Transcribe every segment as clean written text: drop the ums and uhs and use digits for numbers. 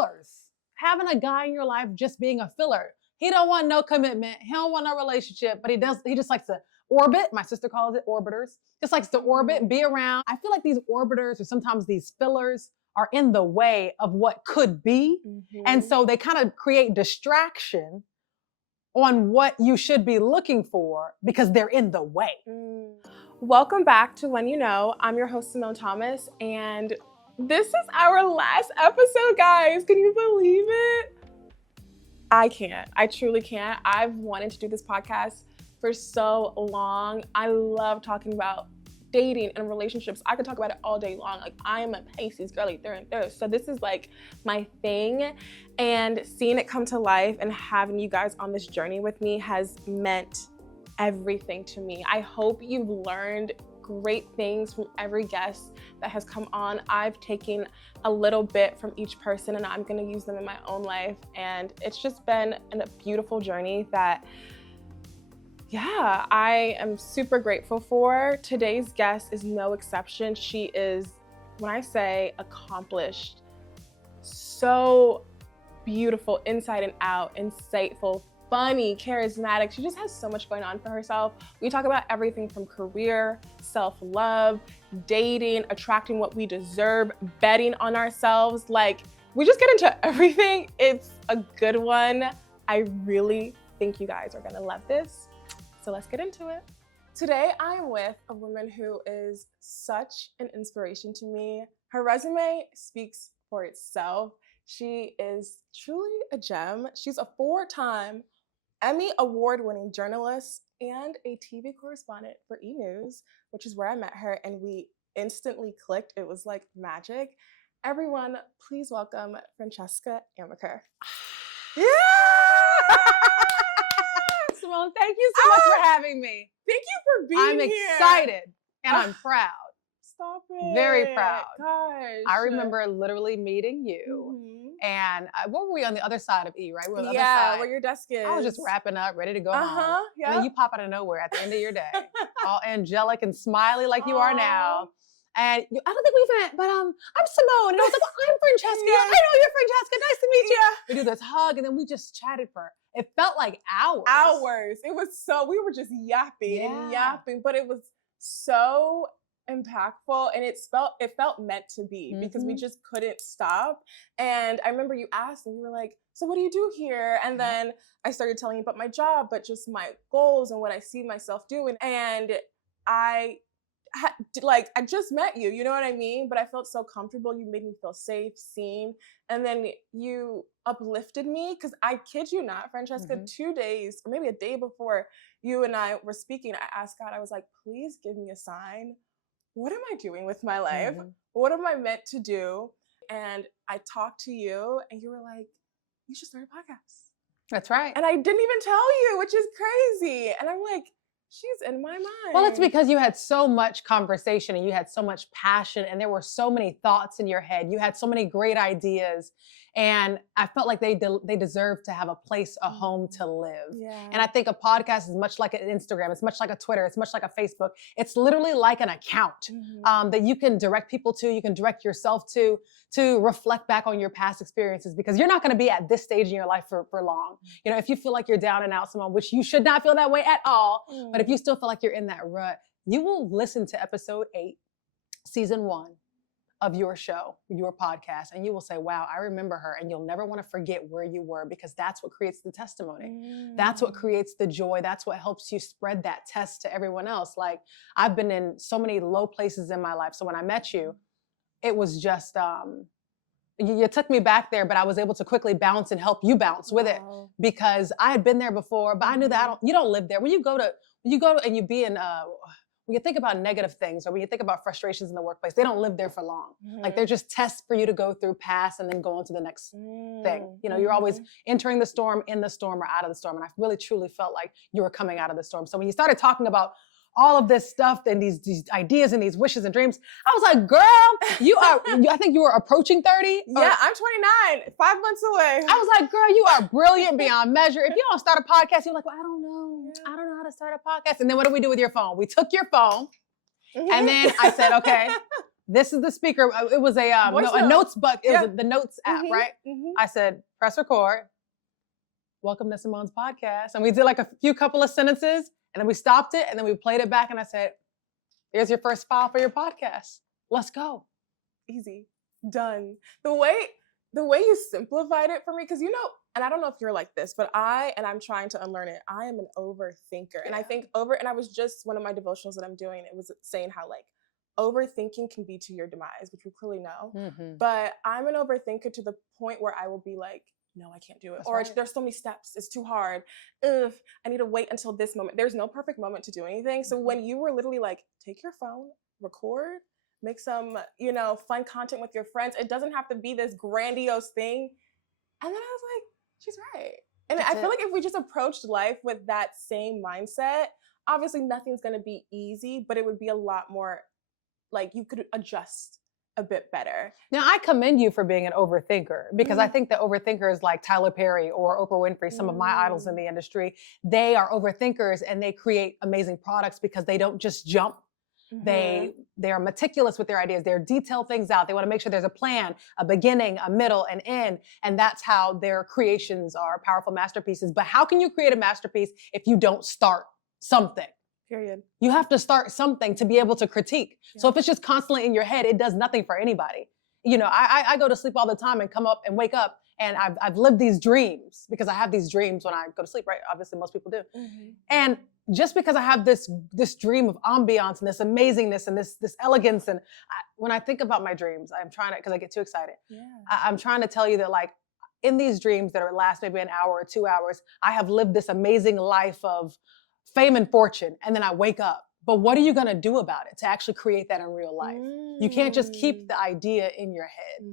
fillers. Having a guy in your life just being a filler. He don't want no commitment. He don't want no relationship, but he just likes to orbit. My sister calls it orbiters. Just likes to orbit, be around. I feel like these orbiters or sometimes these fillers are in the way of what could be. And so they kind of create distraction on what you should be looking for because they're in the way. Welcome back to When You Know. I'm your host, Simone Thomas, and this is our last episode, guys. Can you believe it? I can't. I truly can't. I've wanted to do this podcast for so long. I love talking about dating and relationships. I could talk about it all day long. Like, I am a Pisces girly through and through. So this is like my thing. And seeing it come to life and having you guys on this journey with me has meant everything to me. I hope you've learned great things from every guest that has come on. I've taken a little bit from each person and I'm gonna use them in my own life. And it's just been a beautiful journey that, yeah, I am super grateful for. Today's guest is no exception. She is, when I say accomplished, so beautiful inside and out, insightful, funny, charismatic. She just has so much going on for herself. We talk about everything from career, self-love, dating, attracting what we deserve, betting on ourselves. Like, we just get into everything. It's a good one. I really think you guys are gonna love this. So let's get into it. Today, I am with a woman who is such an inspiration to me. Her resume speaks for itself. She is truly a gem. She's a 4-time Emmy Award-winning journalist and a TV correspondent for E! News, which is where I met her, and we instantly clicked. It was like magic. Everyone, please welcome Francesca Amiker. Yeah! Simone, thank you so much for having me. Thank you for being here. I'm excited and I'm proud. Stop it. Very proud. Gosh. I remember literally meeting you. And what were we on the other side of E, right? We were on the other side. Where your desk is. I was just wrapping up, ready to go home. Yeah. And then you pop out of nowhere at the end of your day, all angelic and smiley like you are now. And I don't think we've met, but I'm Simone. And I was like, well, I'm Francesca. Yeah. I know you're Francesca. Nice to meet you. Yeah. We do this hug, and then we just chatted for, it felt like hours. It was so, we were just yapping and yapping, but it was so impactful, and it felt meant to be because we just couldn't stop. And I remember you asked and you were like, so what do you do here? And then I started telling you about my job, but just my goals and what I see myself doing. And I just met you, you know what I mean? But I felt so comfortable. You made me feel safe, seen. And then you uplifted me, because I kid you not, Francesca, 2 days or maybe a day before you and I were speaking, I asked God, I was like, please give me a sign. What am I doing with my life? What am I meant to do? And I talked to you and you were like, you should start a podcast. That's right. And I didn't even tell you, which is crazy. And I'm like, she's in my mind. Well, it's because you had so much conversation and you had so much passion and there were so many thoughts in your head. You had so many great ideas. And I felt like they deserve to have a place, a home to live. Yeah. And I think a podcast is much like an Instagram. It's much like a Twitter. It's much like a Facebook. It's literally like an account that you can direct people to, you can direct yourself to reflect back on your past experiences, because you're not going to be at this stage in your life for long. You know, if you feel like you're down and out, Simone, which you should not feel that way at all, but if you still feel like you're in that rut, you will listen to episode 8, season 1 of your show, your podcast, and you will say, wow, I remember her. And you'll never want to forget where you were, because that's what creates the testimony. That's what creates the joy. That's what helps you spread that test to everyone else. Like, I've been in so many low places in my life. So when I met you, it was just, you took me back there, but I was able to quickly bounce and help you bounce with it, because I had been there before, but I knew that you don't live there. When you go to and you be in, when you think about negative things or when you think about frustrations in the workplace, they don't live there for long. Like, they're just tests for you to go through, pass, and then go on to the next thing. You know, you're always entering the storm, in the storm, or out of the storm. And I really, truly felt like you were coming out of the storm. So when you started talking about all of this stuff and these ideas and these wishes and dreams, I was like, girl, I think you were approaching 30. Yeah, I'm 29, 5 months away. I was like, girl, you are brilliant beyond measure. If you don't start a podcast, you're like, well, I don't know. I don't know how to start a podcast. And then what do we do with your phone? We took your phone and then I said, okay, this is the speaker. It was a notes book. It was the notes app, right? I said, press record. Welcome to Simone's podcast. And we did like a couple of sentences, and then we stopped it, and then we played it back, and I said, here's your first file for your podcast. Let's go. Easy. Done. The way you simplified it for me, because and I don't know if you're like this, but I'm trying to unlearn it. I am an overthinker. And I think and I was just, one of my devotionals that I'm doing, it was saying how like overthinking can be to your demise, which we clearly know. But I'm an overthinker to the point where I will be like, no, I can't do it. Or there's so many steps. It's too hard. Ugh, I need to wait until this moment. There's no perfect moment to do anything. So when you were literally like, take your phone, record, make some, fun content with your friends. It doesn't have to be this grandiose thing. And then I was like, she's right. And I feel like if we just approached life with that same mindset, obviously nothing's going to be easy, but it would be a lot more like you could adjust a bit better. Now, I commend you for being an overthinker, because I think that overthinkers like Tyler Perry or Oprah Winfrey, some of my idols in the industry, they are overthinkers and they create amazing products because they don't just jump. They are meticulous with their ideas. They detail things out. They want to make sure there's a plan, a beginning, a middle, an end. And that's how their creations are powerful masterpieces. But how can you create a masterpiece if you don't start something? Period. You have to start something to be able to critique. Yeah. So if it's just constantly in your head, it does nothing for anybody. I go to sleep all the time and come up and wake up, and I've lived these dreams because I have these dreams when I go to sleep, right? Obviously, most people do. And just because I have this dream of ambiance and this amazingness and this elegance, and when I think about my dreams, I'm trying to, because I get too excited. Yeah. I'm trying to tell you that, like, in these dreams that last maybe an hour or 2 hours, I have lived this amazing life of fame and fortune, and then I wake up. But what are you going to do about it to actually create that in real life? You can't just keep the idea in your head.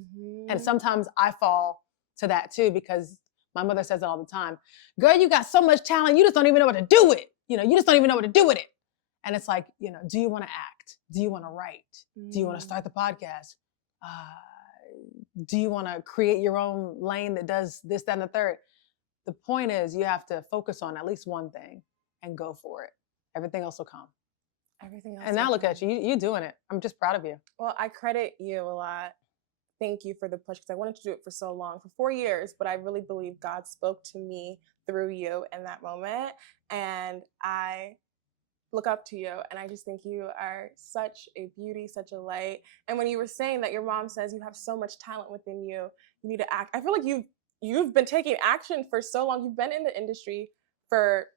And sometimes I fall to that too, because my mother says it all the time. Girl, you got so much talent, you just don't even know what to do with it. You just don't even know what to do with it. And it's like, do you want to act? Do you want to write? Do you want to start the podcast? Do you want to create your own lane that does this, that, and the third? The point is, you have to focus on at least one thing and go for it. Everything else will come. Everything else. And now look at you. You're doing it. I'm just proud of you. Well, I credit you a lot. Thank you for the push, because I wanted to do it for so long, for 4 years, but I really believe God spoke to me through you in that moment. And I look up to you, and I just think you are such a beauty, such a light. And when you were saying that your mom says you have so much talent within you, you need to act. I feel like you've been taking action for so long. You've been in the industry for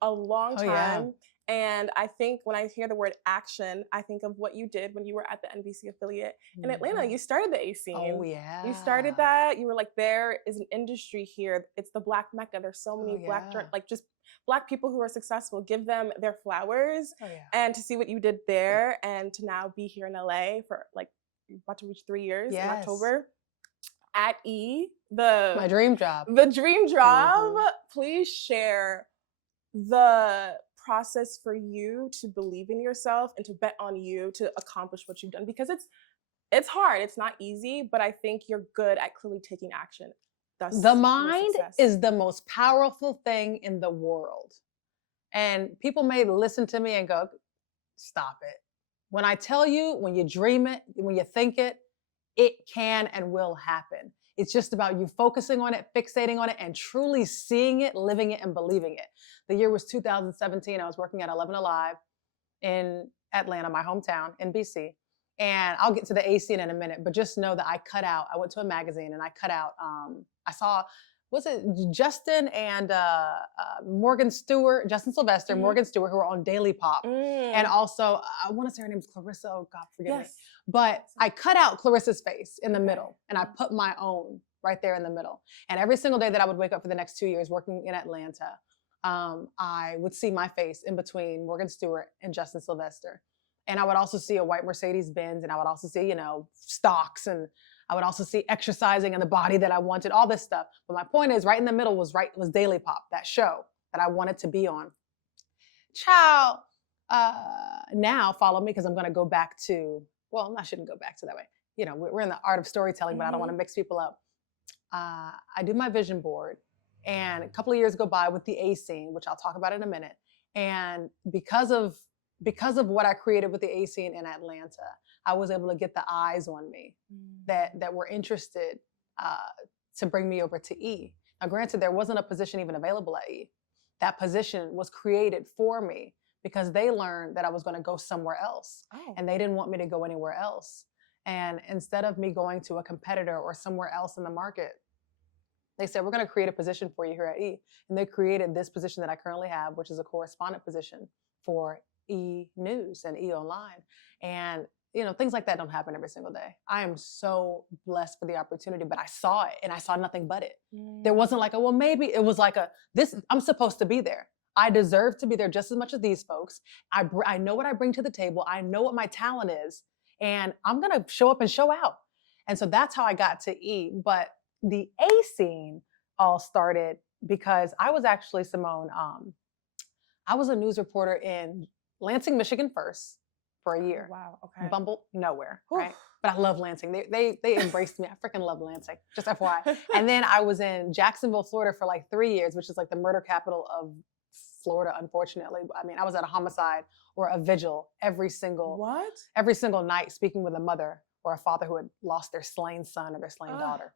a long time. Yeah. And I think when I hear the word action, I think of what you did when you were at the NBC affiliate in Atlanta. You started the A scene. Oh, yeah. You started that. You were like, there is an industry here. It's the Black Mecca. There's so many just Black people who are successful. Give them their flowers. Oh, yeah. And to see what you did there, and to now be here in LA for like about to reach 3 years in October at my dream job. The dream job. Please share the process for you to believe in yourself and to bet on you to accomplish what you've done, because it's hard, it's not easy, but I think you're good at clearly taking action. The mind is the most powerful thing in the world. And people may listen to me and go, stop it. When I tell you, when you dream it, when you think it, it can and will happen. It's just about you focusing on it, fixating on it, and truly seeing it, living it, and believing it. The year was 2017. I was working at 11 Alive in Atlanta, my hometown in BC. And I'll get to the A scene in a minute, but just know that I went to a magazine and I cut out, I saw, was it Justin and Morgan Stewart, Justin Sylvester, Morgan Stewart, who were on Daily Pop. And also, I want to say her name's Clarissa, oh God, forgive me. But I cut out Clarissa's face in the middle, and I put my own right there in the middle. And every single day that I would wake up for the next 2 years working in Atlanta, I would see my face in between Morgan Stewart and Justin Sylvester. And I would also see a white Mercedes Benz, and I would also see, stocks, and I would also see exercising and the body that I wanted, all this stuff. But my point is, right in the middle was Daily Pop, that show that I wanted to be on. Child, now follow me, because I'm going to go back to, well, I shouldn't go back to that way. We're in the art of storytelling, but I don't want to mix people up. I do my vision board, and a couple of years go by with the A scene, which I'll talk about in a minute. And because of what I created with the A scene in Atlanta, I was able to get the eyes on me that were interested to bring me over to E. Now, granted, there wasn't a position even available at E. That position was created for me because they learned that I was going to go somewhere else, and they didn't want me to go anywhere else. And instead of me going to a competitor or somewhere else in the market, they said, we're going to create a position for you here at E. And they created this position that I currently have, which is a correspondent position for E News and E Online. And, you know, things like that don't happen every single day. I am so blessed for the opportunity, but I saw it and I saw nothing but it. There wasn't like a, well, maybe. It was like I'm supposed to be there. I deserve to be there just as much as these folks. I know what I bring to the table. I know what my talent is, and I'm going to show up and show out. And so that's how I got to E. But the A scene all started because I was actually, Simone, I was a news reporter in Lansing, Michigan first for a year. Wow, okay. Bumble, nowhere, right? But I love Lansing. They embraced me. I freaking love Lansing, just FYI. And then I was in Jacksonville, Florida for like 3 years, which is like the murder capital of Florida, unfortunately. I mean, I was at a homicide or a vigil every single night, speaking with a mother or a father who had lost their slain son or their slain daughter.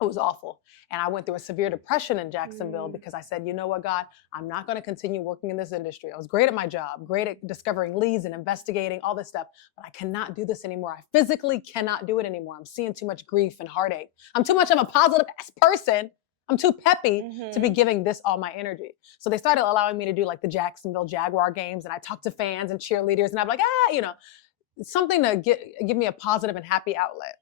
It was awful. And I went through a severe depression in Jacksonville because I said, you know what, God, I'm not going to continue working in this industry. I was great at my job, great at discovering leads and investigating all this stuff, but I cannot do this anymore. I physically cannot do it anymore. I'm seeing too much grief and heartache. I'm too much of a positive person. I'm too peppy to be giving this all my energy. So they started allowing me to do like the Jacksonville Jaguar games, and I talked to fans and cheerleaders, and I'm like, you know, something to give me a positive and happy outlet.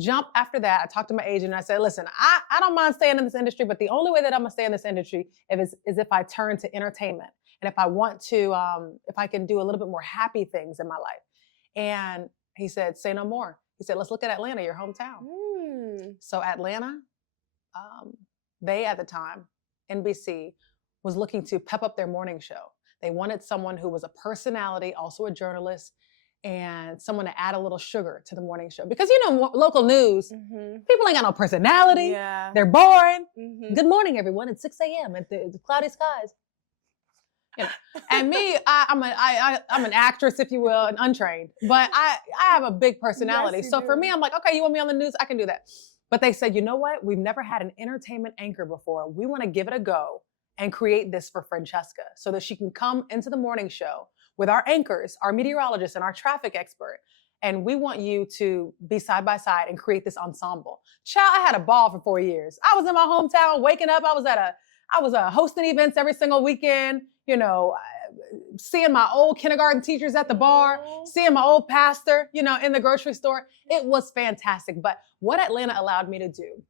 Jump after that, I talked to my agent and I said, listen, I don't mind staying in this industry, but the only way that I'm gonna stay in this industry is if I turn to entertainment. And if I want to, if I can do a little bit more happy things in my life. And he said, say no more. He said, let's look at Atlanta, your hometown. So Atlanta, they at the time, NBC, was looking to pep up their morning show. They wanted someone who was a personality, also a journalist, and someone to add a little sugar to the morning show. Because, you know, local news, people ain't got no personality. Yeah. They're boring. Good morning, everyone. It's 6 a.m. at the cloudy skies. You know. And me, I'm an actress, if you will, and untrained. But I have a big personality. Yes, you so do. for me, I'm like, okay, you want me on the news? I can do that. But they said, you know what? We've never had an entertainment anchor before. We want to give it a go and create this for Francesca so that she can come into the morning show with our anchors, our meteorologists, and our traffic expert. And we want you to be side by side and create this ensemble. Child, I had a ball for 4 years. I was in my hometown, waking up. I was hosting events every single weekend, you know, seeing my old kindergarten teachers at the bar, seeing my old pastor, you know, in the grocery store. It was fantastic. But what Atlanta allowed me to do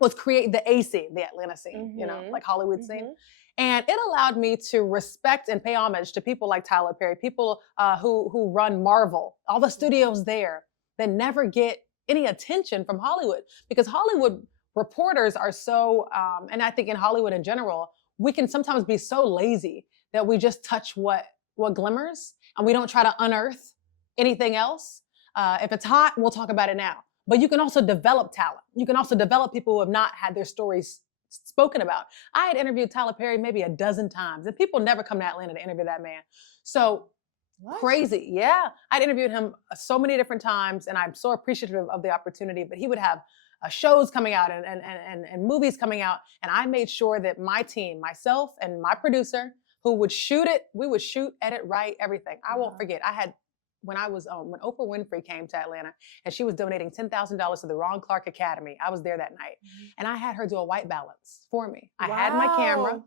was create the A scene, the Atlanta scene, you know, like Hollywood scene. And it allowed me to respect and pay homage to people like Tyler Perry, people who run Marvel, all the studios there that never get any attention from Hollywood, because Hollywood reporters are so, and I think in Hollywood in general, we can sometimes be so lazy that we just touch what glimmers and we don't try to unearth anything else. If it's hot, we'll talk about it now. But you can also develop talent. You can also develop people who have not had their stories spoken about. I had interviewed Tyler Perry maybe a dozen times, and people never come to Atlanta to interview that man. So crazy. Yeah. I'd interviewed him so many different times, and I'm so appreciative of the opportunity, but he would have shows coming out and movies coming out. And I made sure that my team, myself and my producer, who would shoot it, we would shoot, edit, write, everything. I won't forget. I had, when Oprah Winfrey came to Atlanta and she was donating $10,000 to the Ron Clark Academy, I was there that night. And I had her do a white balance for me. I had my camera,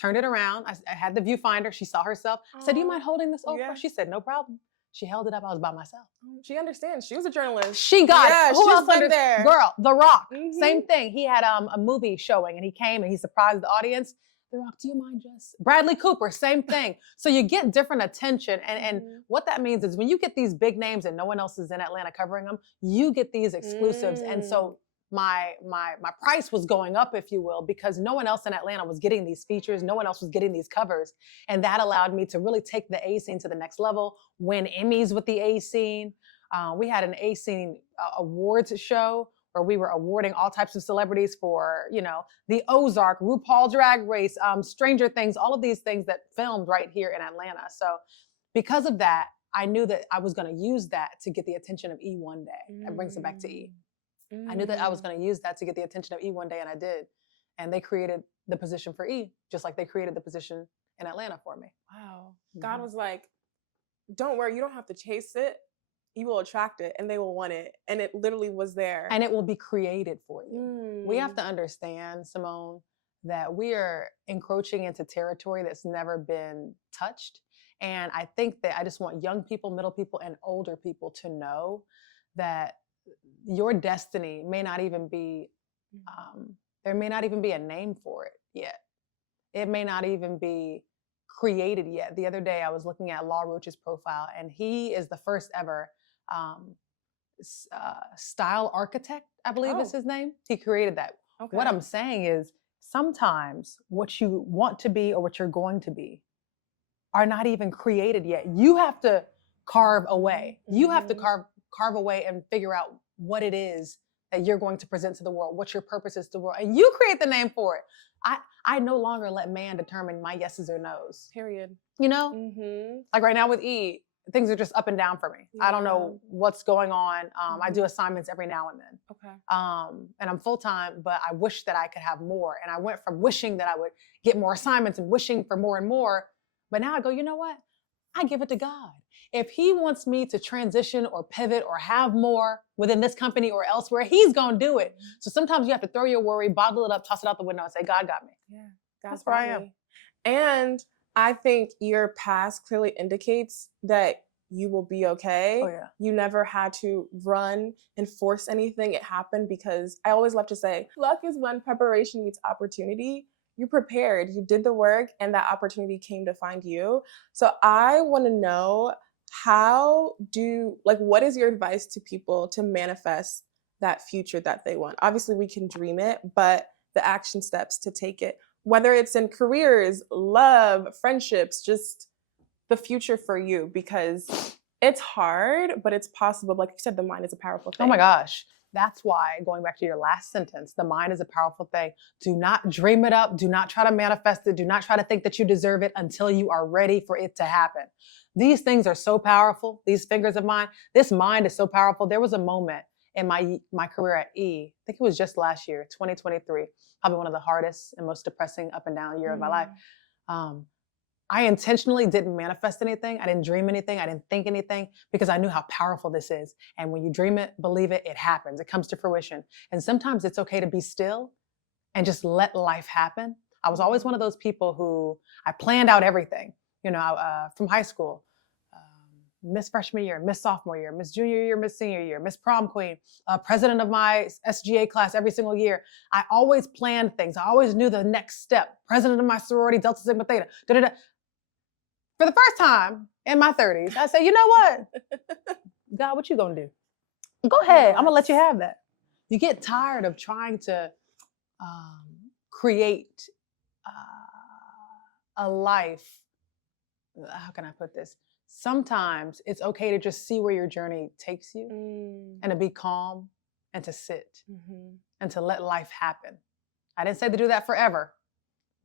turned it around. I had the viewfinder. She saw herself. I said, do you mind holding this, Oprah? Yeah. She said, no problem. She held it up. I was by myself. She understands. She was a journalist. She got it. Who else been there? Girl, The Rock. Same thing. He had a movie showing and he came and he surprised the audience. The Rock, do you mind just? Bradley Cooper, same thing. So you get different attention. And what that means is when you get these big names and no one else is in Atlanta covering them, you get these exclusives. And so my price was going up, if you will, because no one else in Atlanta was getting these features. No one else was getting these covers. And that allowed me to really take the A scene to the next level, win Emmys with the A scene. We had an A scene awards show where we were awarding all types of celebrities for, you know, the Ozark, RuPaul Drag Race, Stranger Things, all of these things that filmed right here in Atlanta. So because of that, I knew that I was going to use that to get the attention of E one day. That brings it back to E. I knew that I was going to use that to get the attention of E one day, and I did. And they created the position for E, just like they created the position in Atlanta for me. Wow. God was like, don't worry, you don't have to chase it. You will attract it and they will want it. And it literally was there. And it will be created for you. We have to understand, Simone, that we are encroaching into territory that's never been touched. And I think that I just want young people, middle people, and older people to know that your destiny may not even be, there may not even be a name for it yet. It may not even be created yet. The other day I was looking at Law Roach's profile, and he is the first ever style architect, I believe is his name. He created that. Okay. What I'm saying is sometimes what you want to be or what you're going to be are not even created yet. You have to carve away. You have to carve away and figure out what it is that you're going to present to the world, what your purpose is to the world, and you create the name for it. I no longer let man determine my yeses or nos. Period. You know, like right now with E, things are just up and down for me. Yeah. I don't know what's going on. I do assignments every now and then. Okay. And I'm full-time, but I wish that I could have more. And I went from wishing that I would get more assignments and wishing for more and more. But now I go, you know what? I give it to God. If he wants me to transition or pivot or have more within this company or elsewhere, he's going to do it. So sometimes you have to throw your worry, bottle it up, toss it out the window and say, God got me. Yeah, that's where I am. And I think your past clearly indicates that you will be okay. Oh, yeah. You never had to run and force anything. It happened because I always love to say, luck is when preparation meets opportunity. You prepared, you did the work, and that opportunity came to find you. So I want to know, what is your advice to people to manifest that future that they want? Obviously we can dream it, but the action steps to take it, whether it's in careers, love, friendships, just the future for you, because it's hard, but it's possible. Like you said, the mind is a powerful thing. Oh my gosh. That's why, going back to your last sentence, the mind is a powerful thing. Do not dream it up. Do not try to manifest it. Do not try to think that you deserve it until you are ready for it to happen. These things are so powerful. These fingers of mine, this mind is so powerful. There was a moment in my career at E, I think it was just last year, 2023, probably one of the hardest and most depressing up and down year of my life. I intentionally didn't manifest anything. I didn't dream anything. I didn't think anything because I knew how powerful this is. And when you dream it, believe it, it happens. It comes to fruition. And sometimes it's okay to be still and just let life happen. I was always one of those people who I planned out everything, from high school, Miss freshman year, Miss sophomore year, Miss junior year, Miss senior year, Miss prom queen, president of my SGA class every single year. I always planned things. I always knew the next step. President of my sorority, Delta Sigma Theta, da-da-da. For the first time in my 30s, I say, you know what? God, what you gonna do? Go ahead. I'm gonna let you have that. You get tired of trying to create a life. How can I put this? Sometimes it's okay to just see where your journey takes you and to be calm and to sit and to let life happen. I didn't say to do that forever,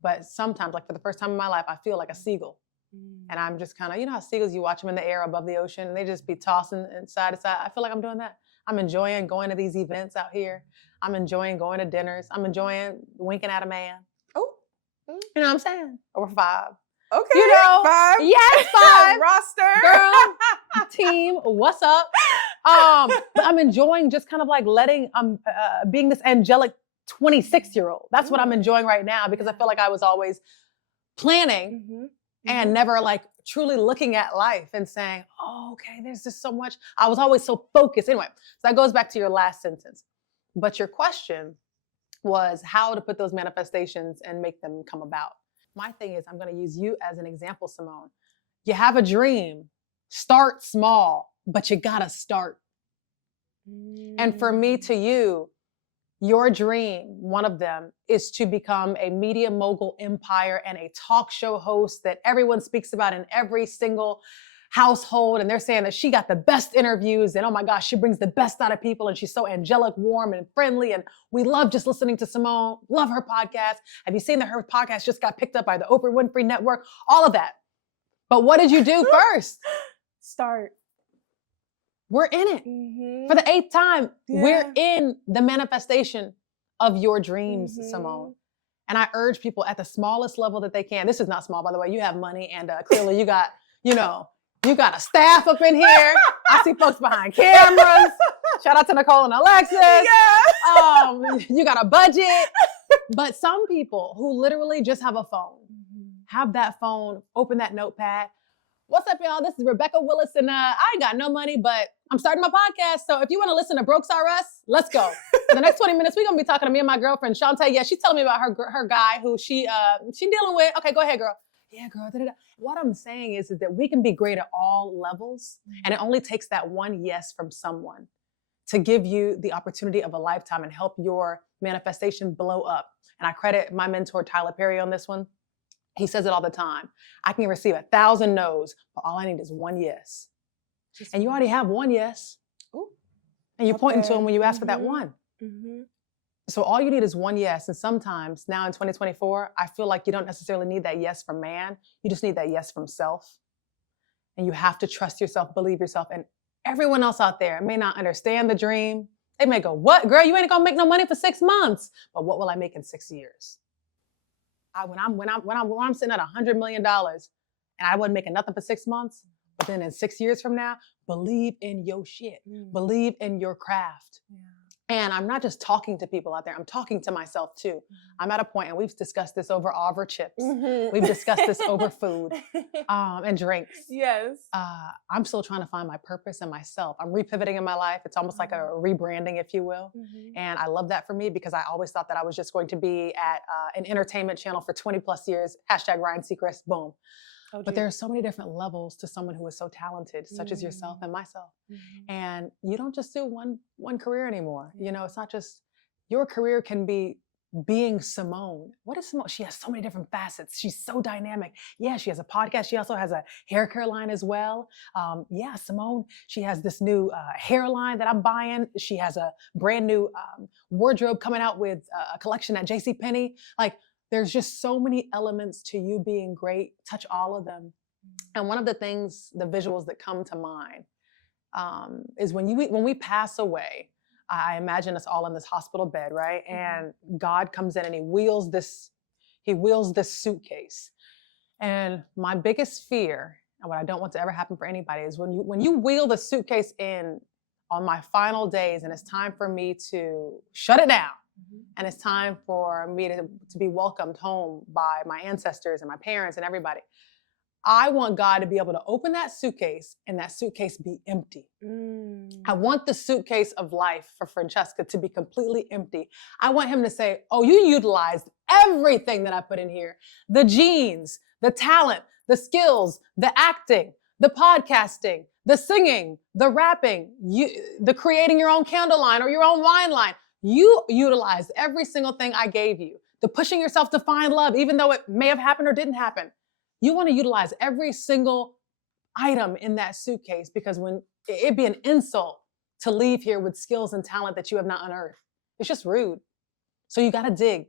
but sometimes, like for the first time in my life, I feel like a seagull. And I'm just kind of, how seagulls, you watch them in the air above the ocean and they just be tossing side to side. I feel like I'm doing that. I'm enjoying going to these events out here. I'm enjoying going to dinners. I'm enjoying winking at a man. Oh. You know what I'm saying? Or 5. Okay. 5. Yes, 5. Roster. Girl, team, what's up? I'm enjoying just kind of like being this angelic 26-year-old. That's what I'm enjoying right now because I feel like I was always planning and never like truly looking at life and saying, oh, okay, there's just so much. I was always so focused. Anyway, so that goes back to your last sentence. But your question was how to put those manifestations and make them come about. My thing is, I'm going to use you as an example, Simone. You have a dream. Start small, but you got to start. And for me to you, your dream, one of them, is to become a media mogul empire and a talk show host that everyone speaks about in every single household. And they're saying that she got the best interviews and oh my gosh, she brings the best out of people and she's so angelic, warm and friendly. And we love just listening to Simone, love her podcast. Have you seen that her podcast just got picked up by the Oprah Winfrey Network? All of that. But what did you do first? Start. We're in it. For the 8th time. Yeah. We're in the manifestation of your dreams, Simone. And I urge people at the smallest level that they can. This is not small, by the way. You have money, and clearly you got, you got a staff up in here. I see folks behind cameras. Shout out to Nicole and Alexis. Yeah. You got a budget. But some people who literally just have a phone, have that phone, open that notepad. What's up, y'all? This is Rebecca Willis, and I ain't got no money, but I'm starting my podcast. So if you want to listen to Brokes R Us, let's go. For the next 20 minutes, we're going to be talking to me and my girlfriend, Shantae. Yeah, she's telling me about her guy who she dealing with. Okay, go ahead, girl. Yeah, girl. Da-da-da. What I'm saying is that we can be great at all levels, and it only takes that one yes from someone to give you the opportunity of a lifetime and help your manifestation blow up. And I credit my mentor, Tyler Perry, on this one. He says it all the time. I can receive 1,000 no's, but all I need is one yes. And you already have one yes. Ooh. And you're pointing to him when you ask for that one. So all you need is one yes. And sometimes now in 2024, I feel like you don't necessarily need that yes from man. You just need that yes from self. And you have to trust yourself, believe yourself. And everyone else out there may not understand the dream. They may go, what, girl, you ain't gonna make no money for 6 months. But what will I make in 6 years? When I'm sitting at $100 million and I wasn't making nothing for 6 months, but then in 6 years from now, believe in your shit. Believe in your craft. And I'm not just talking to people out there. I'm talking to myself too. I'm at a point, and we've discussed this over chips. We've discussed this over food and drinks. Yes. I'm still trying to find my purpose and myself. I'm repivoting in my life. It's almost like a rebranding, if you will. And I love that for me because I always thought that I was just going to be at an entertainment channel for 20 plus years. # Ryan Seacrest, boom. But there are so many different levels to someone who is so talented, such as yourself and myself. And you don't just do one career anymore. You know, it's not just, your career can be being Simone. What is Simone? She has so many different facets. She's so dynamic. Yeah, she has a podcast. She also has a hair care line as well. Yeah, Simone, she has this new hairline that I'm buying. She has a brand new wardrobe coming out with a collection at JCPenney. Like, there's just so many elements to you being great. Touch all of them. And one of the things, the visuals that come to mind is when we pass away, I imagine us all in this hospital bed, right? And God comes in and he wheels this suitcase. And my biggest fear, and what I don't want to ever happen for anybody, is when you wheel the suitcase in on my final days and it's time for me to shut it down. And it's time for me to be welcomed home by my ancestors and my parents and everybody. I want God to be able to open that suitcase and that suitcase be empty. I want the suitcase of life for Francesca to be completely empty. I want him to say, oh, you utilized everything that I put in here. The genes, the talent, the skills, the acting, the podcasting, the singing, the rapping, the creating your own candle line or your own wine line. You utilized every single thing I gave you. The pushing yourself to find love, even though it may have happened or didn't happen. You want to utilize every single item in that suitcase, because when it'd be an insult to leave here with skills and talent that you have not unearthed. It's just rude. So you got to dig.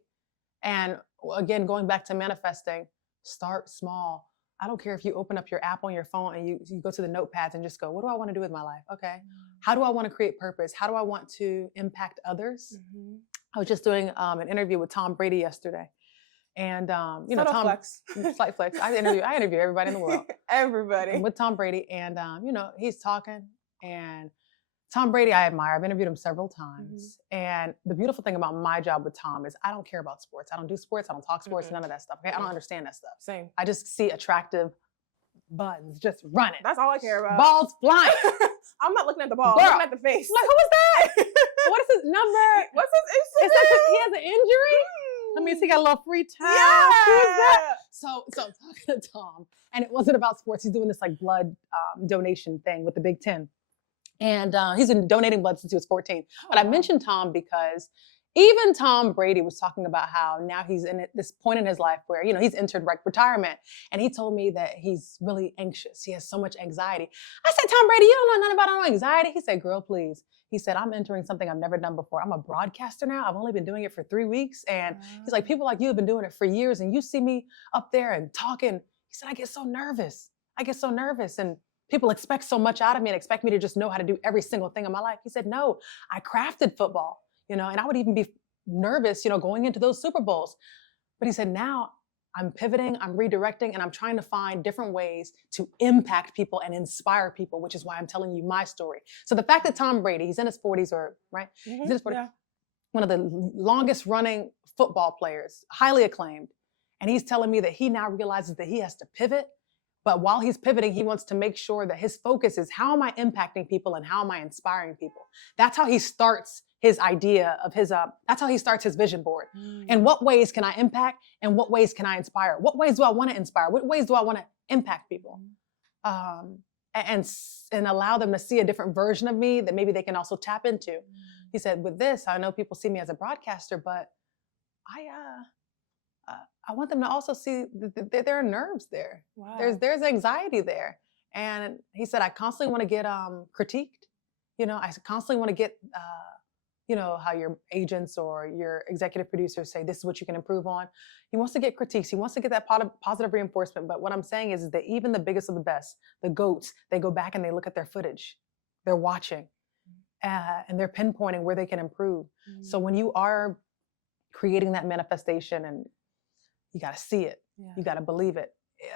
And again, going back to manifesting, start small. I don't care if you open up your app on your phone and you go to the notepads and just go, what do I want to do with my life? Okay. How do I want to create purpose? How do I want to impact others? I was just doing an interview with Tom Brady yesterday. And, Tom, flex. Slight flex. I interview everybody in the world. Everybody. With Tom Brady. And, he's talking, and Tom Brady, I admire. I've interviewed him several times. And the beautiful thing about my job with Tom is I don't care about sports. I don't do sports. I don't talk sports, none of that stuff. Okay. I don't understand that stuff. Same. I just see attractive buttons just running. That's all I care about. Balls flying. I'm not looking at the ball. Girl. I'm looking at the face. Like, who is that? What is his number? What's his Instagram? It says he has an injury. That means he got a little free time. Yeah. Who's that? So I'm talking to Tom, and it wasn't about sports. He's doing this like blood donation thing with the Big Ten. And he's been donating blood since he was 14. But I mentioned Tom because even Tom Brady was talking about how now he's in this point in his life where, he's entered retirement. And he told me that he's really anxious. He has so much anxiety. I said, Tom Brady, you don't know nothing about anxiety. He said, girl, please. He said, I'm entering something I've never done before. I'm a broadcaster now. I've only been doing it for 3 weeks. And he's like, people like you have been doing it for years. And you see me up there and talking. He said, I get so nervous. And people expect so much out of me and expect me to just know how to do every single thing in my life. He said, no, I crafted football, and I would even be nervous, going into those Super Bowls. But he said, now I'm pivoting, I'm redirecting, and I'm trying to find different ways to impact people and inspire people, which is why I'm telling you my story. So the fact that Tom Brady, he's in his 40s, right? He's in his 40s, Yeah. one of the longest running football players, highly acclaimed. And he's telling me that he now realizes that he has to pivot. But while he's pivoting, he wants to make sure that his focus is how am I impacting people and how am I inspiring people? That's how he starts his idea of that's how he starts his vision board. And what ways can I impact and what ways can I inspire? What ways do I want to inspire? What ways do I want to impact people? And allow them to see a different version of me that maybe they can also tap into. He said, with this, I know people see me as a broadcaster, but I want them to also see that there are nerves there. Wow. There's anxiety there. And he said, I constantly want to get critiqued. I constantly want to get, how your agents or your executive producers say, this is what you can improve on. He wants to get critiques. He wants to get that positive reinforcement. But what I'm saying is that even the biggest of the best, the GOATs, they go back and they look at their footage. They're watching and they're pinpointing where they can improve. So when you are creating that manifestation, and you got to see it, you got to believe it.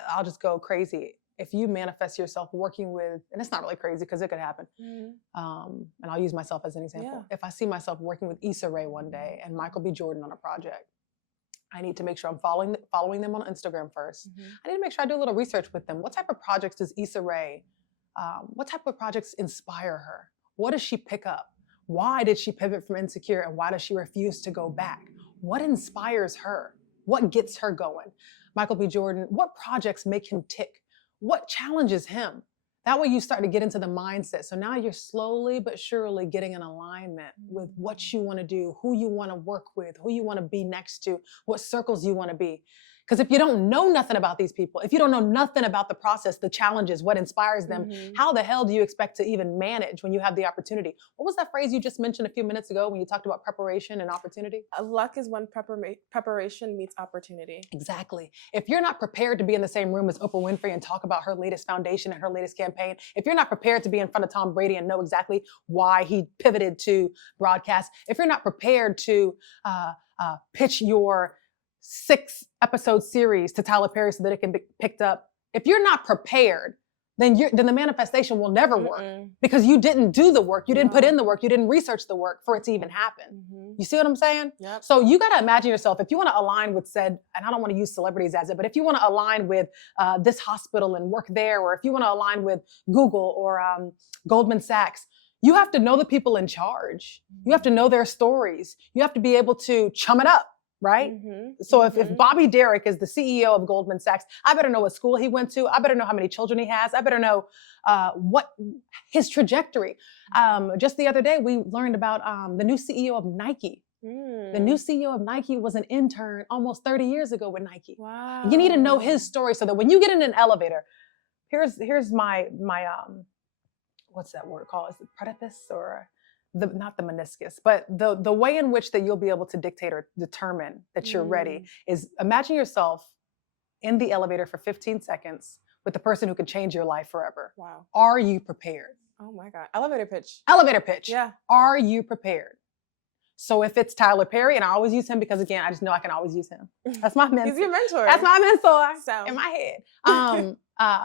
I'll just go crazy. If you manifest yourself working with, and it's not really crazy because it could happen. And I'll use myself as an example. If I see myself working with Issa Rae one day and Michael B. Jordan on a project, I need to make sure I'm following them on Instagram first. I need to make sure I do a little research with them. What type of projects does Issa Rae, what type of projects inspire her? What does she pick up? Why did she pivot from Insecure, and why does she refuse to go back? What inspires her? What gets her going? Michael B. Jordan, what projects make him tick? What challenges him? That way you start to get into the mindset. So now you're slowly but surely getting in alignment with what you want to do, who you want to work with, who you want to be next to, what circles you want to be. Because if you don't know nothing about these people, if you don't know nothing about the process, the challenges, what inspires them, how the hell do you expect to even manage when you have the opportunity? What was that phrase you just mentioned a few minutes ago when you talked about preparation and opportunity? Luck is when preparation meets opportunity. Exactly. If you're not prepared to be in the same room as Oprah Winfrey and talk about her latest foundation and her latest campaign, if you're not prepared to be in front of Tom Brady and know exactly why he pivoted to broadcast, if you're not prepared to pitch your 6-episode series to Tyler Perry so that it can be picked up, if you're not prepared, then the manifestation will never work because you didn't do the work, you didn't put in the work, you didn't research the work for it to even happen. You see what I'm saying? Yep. So you got to imagine yourself, if you want to align with and I don't want to use celebrities as it, but if you want to align with this hospital and work there, or if you want to align with Google or Goldman Sachs, you have to know the people in charge. You have to know their stories. You have to be able to chum it up. Right? So if Bobby Derrick is the CEO of Goldman Sachs, I better know what school he went to. I better know how many children he has. I better know what his trajectory. Just the other day, we learned about the new CEO of Nike. The new CEO of Nike was an intern almost 30 years ago with Nike. Wow. You need to know his story so that when you get in an elevator, here's my what's that word called? Is it precipice or not the meniscus, but the way in which that you'll be able to dictate or determine that you're ready is imagine yourself in the elevator for 15 seconds with the person who can change your life forever. Wow. Are you prepared? Oh my God. Elevator pitch. Elevator pitch. Yeah. Are you prepared? So if it's Tyler Perry, and I always use him because again, I just know I can always use him. That's my mentor. He's your mentor. That's my mentor So. in my head.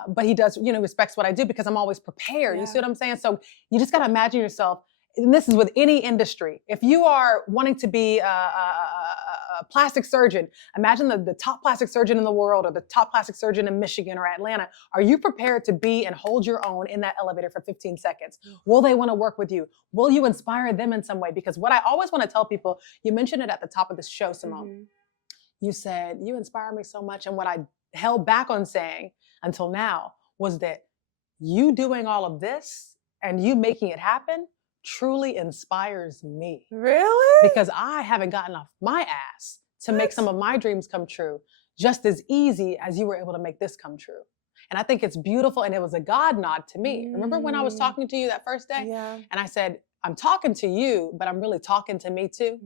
But he does, respects what I do because I'm always prepared. You see what I'm saying? So you just got to imagine yourself. And this is with any industry. If you are wanting to be a plastic surgeon, imagine the top plastic surgeon in the world or the top plastic surgeon in Michigan or Atlanta. Are you prepared to be and hold your own in that elevator for 15 seconds? Will they want to work with you? Will you inspire them in some way? Because what I always want to tell people, you mentioned it at the top of this show, Simone. You said, you inspire me so much. And what I held back on saying until now was that you doing all of this and you making it happen truly inspires me. Really? Because I haven't gotten off my ass to make some of my dreams come true just as easy as you were able to make this come true. And I think it's beautiful, and it was a God nod to me. Remember when I was talking to you that first day? Yeah. And I said, I'm talking to you, but I'm really talking to me too.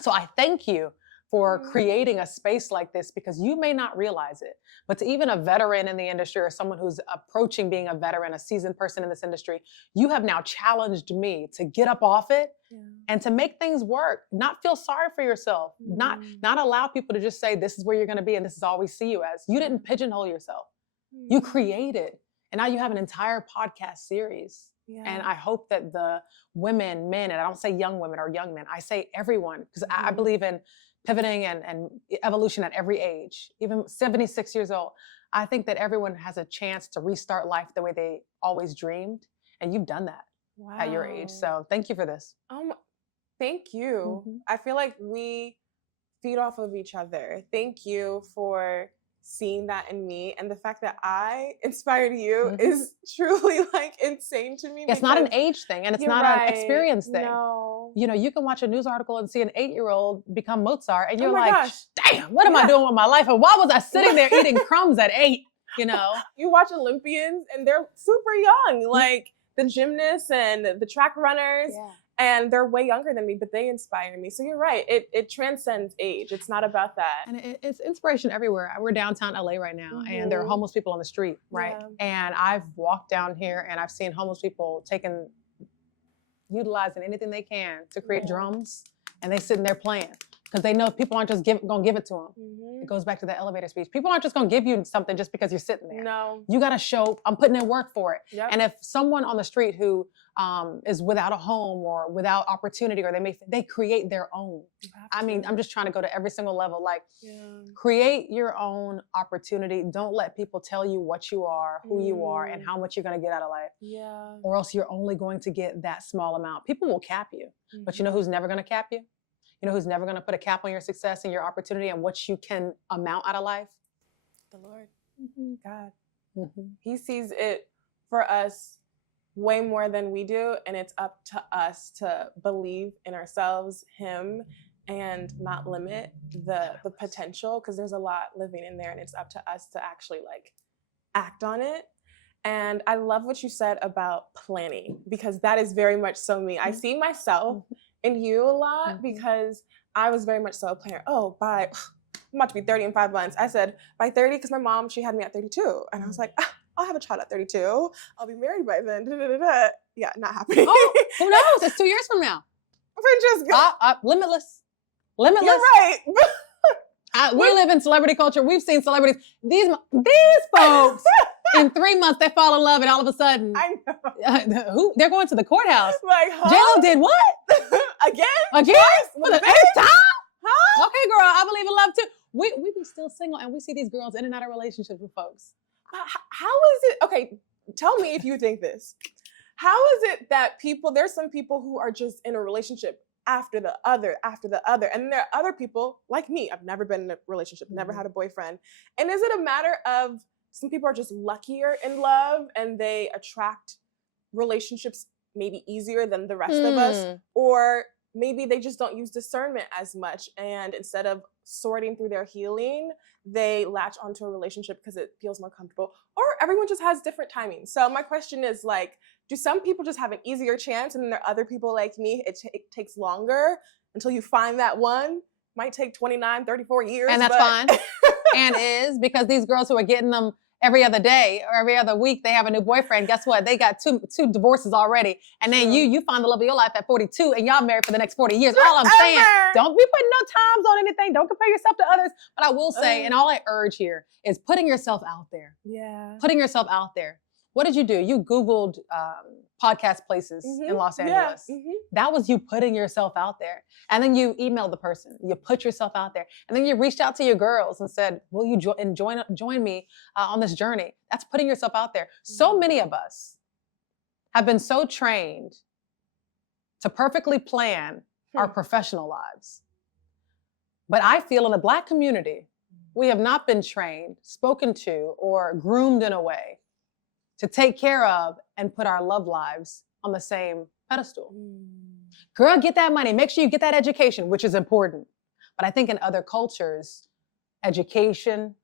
So I thank you for creating a space like this, because you may not realize it, but to even a veteran in the industry or someone who's approaching being a veteran, a seasoned person in this industry, you have now challenged me to get up off it and to make things work, not feel sorry for yourself, not allow people to just say, this is where you're going to be and this is all we see you as. You didn't pigeonhole yourself. You created, and now you have an entire podcast series. And I hope that the women, men, and I don't say young women or young men, I say everyone, because I believe in pivoting and evolution at every age, even 76 years old. I think that everyone has a chance to restart life the way they always dreamed. And you've done that at your age. So thank you for this. Thank you. I feel like we feed off of each other. Thank you for seeing that in me, and the fact that I inspired you is truly like insane to me. It's not an age thing, and it's not an experience thing. No. You know, you can watch a news article and see an 8-year-old become Mozart, and you're gosh. damn, what am I doing with my life? And why was I sitting there eating crumbs at 8? You know, you watch Olympians and they're super young, like the gymnasts and the track runners. And they're way younger than me, but they inspire me. So you're right. It transcends age. It's not about that. And it's inspiration everywhere. We're downtown LA right now, and there are homeless people on the street, right? And I've walked down here and I've seen homeless people utilizing anything they can to create drums, and they sitting there playing because they know people aren't just gonna give it to them. It goes back to that elevator speech. People aren't just gonna give you something just because you're sitting there. No. You gotta show, I'm putting in work for it. And if someone on the street who is without a home or without opportunity, or they create their own. I mean, I'm just trying to go to every single level. Like, create your own opportunity. Don't let people tell you what you are, who you are, and how much you're gonna get out of life. Or else you're only going to get that small amount. People will cap you, but you know who's never gonna cap you? You know who's never gonna put a cap on your success and your opportunity and what you can amount out of life? The Lord. God. He sees it for us way more than we do, and it's up to us to believe in ourselves, him, and not limit the potential, because there's a lot living in there, and it's up to us to actually like act on it. And I love what you said about planning, because that is very much so me. I see myself in you a lot, because I was very much so a planner. I'm about to be 30 in 5 months. I said by 30, because my mom, she had me at 32, and I was like, I'll have a child at 32. I'll be married by then. Yeah, not happening. Oh, who knows? It's 2 years from now. Francesca. Limitless. You're right. We live in celebrity culture. We've seen celebrities. These folks, in 3 months, they fall in love, and all of a sudden, I know. They're going to the courthouse. Like, J-Lo did what? Again? For the 8th time? Okay, girl, I believe in love too. We be still single, and we see these girls in and out of relationships with folks. How is it? Okay, tell me if you think this. How is it that there's some people who are just in a relationship after the other, and there are other people like me. I've never been in a relationship, never had a boyfriend. And is it a matter of some people are just luckier in love and they attract relationships maybe easier than the rest of us? Or maybe they just don't use discernment as much, and instead of sorting through their healing, they latch onto a relationship because it feels more comfortable, or everyone just has different timing. So my question is, like, do some people just have an easier chance, and then there are other people like me, it takes longer until you find that one? Might take 29, 34 years. And that's fine. And is, because these girls who are getting them every other day or every other week, they have a new boyfriend. Guess what? They got two divorces already. And then you find the love of your life at 42, and y'all married for the next 40 years. All I'm saying, don't be putting no times on anything. Don't compare yourself to others. But I will say, and all I urge here is putting yourself out there. Putting yourself out there. What did you do? You Googled podcast places in Los Angeles. That was you putting yourself out there. And then you emailed the person. You put yourself out there. And then you reached out to your girls and said, will you join me on this journey? That's putting yourself out there. So many of us have been so trained to perfectly plan our professional lives. But I feel in the Black community, we have not been trained, spoken to, or groomed in a way to take care of and put our love lives on the same pedestal. Girl, get that money. Make sure you get that education, which is important. But I think in other cultures, education,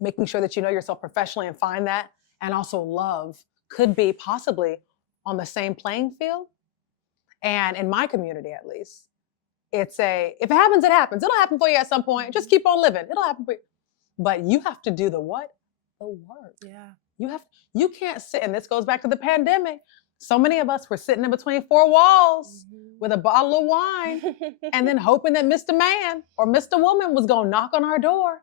making sure that you know yourself professionally and find that, and also love could be possibly on the same playing field. And in my community, at least, if it happens, it happens. It'll happen for you at some point. Just keep on living. It'll happen for you. But you have to do the what? The work. Yeah. You can't sit, and this goes back to the pandemic. So many of us were sitting in between four walls with a bottle of wine and then hoping that Mr. Man or Mr. Woman was going to knock on our door.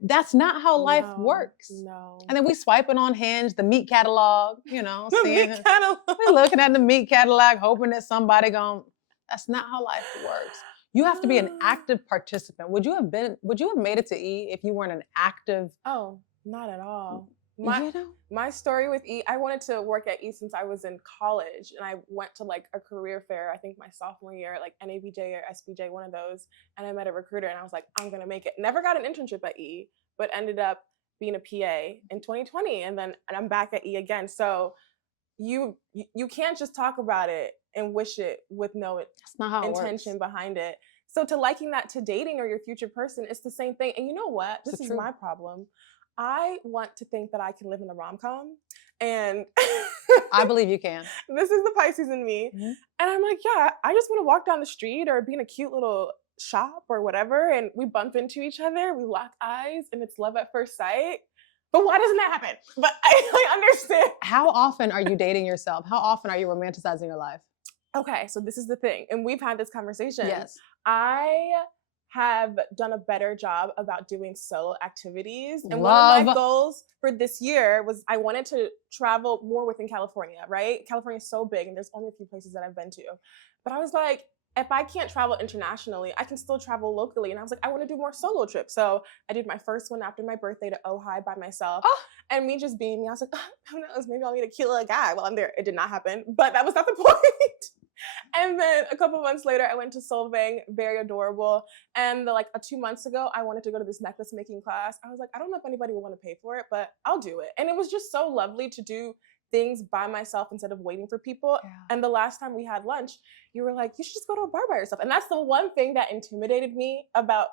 That's not how life works. No. And then we swiping on Hinge, the meat catalog, you know, The seeing, meat catalog. we're looking at the meat catalog, hoping that somebody that's not how life works. You have to be an active participant. Would you have made it to E if you weren't an active? Oh, not at all. You know? My story with E, I wanted to work at E since I was in college, and I went to like a career fair, I think my sophomore year, like NABJ or SBJ, one of those, and I met a recruiter, and I was like, I'm gonna make it. Never got an internship at E, but ended up being a PA in 2020, and I'm back at E again. So you can't just talk about it and wish it with no intention behind it. So to liking that to dating or your future person, it's the same thing. And you know what? This is my problem. I want to think that I can live in a rom-com, and I believe you can. This is the Pisces in me. Mm-hmm. And I'm like, yeah, I just want to walk down the street or be in a cute little shop or whatever, and we bump into each other, we lock eyes, and it's love at first sight. But why doesn't that happen? But I understand. How often are you dating yourself? How often are you romanticizing your life? Okay, so this is the thing, and we've had this conversation. Yes. I have done a better job about doing solo activities. And one of my goals for this year was I wanted to travel more within California, right? California is so big and there's only a few places that I've been to. But I was like, if I can't travel internationally, I can still travel locally. And I was like, I want to do more solo trips. So I did my first one after my birthday to Ojai by myself. Oh. And me just being me, I was like, oh, who knows, maybe I'll meet a cute little guy while I'm there. It did not happen, but that was not the point. And then a couple months later, I went to Solvang, very adorable. And 2 months ago, I wanted to go to this necklace making class. I was like, I don't know if anybody will want to pay for it, but I'll do it. And it was just so lovely to do things by myself instead of waiting for people. Yeah. And the last time we had lunch, you were like, you should just go to a bar by yourself. And that's the one thing that intimidated me about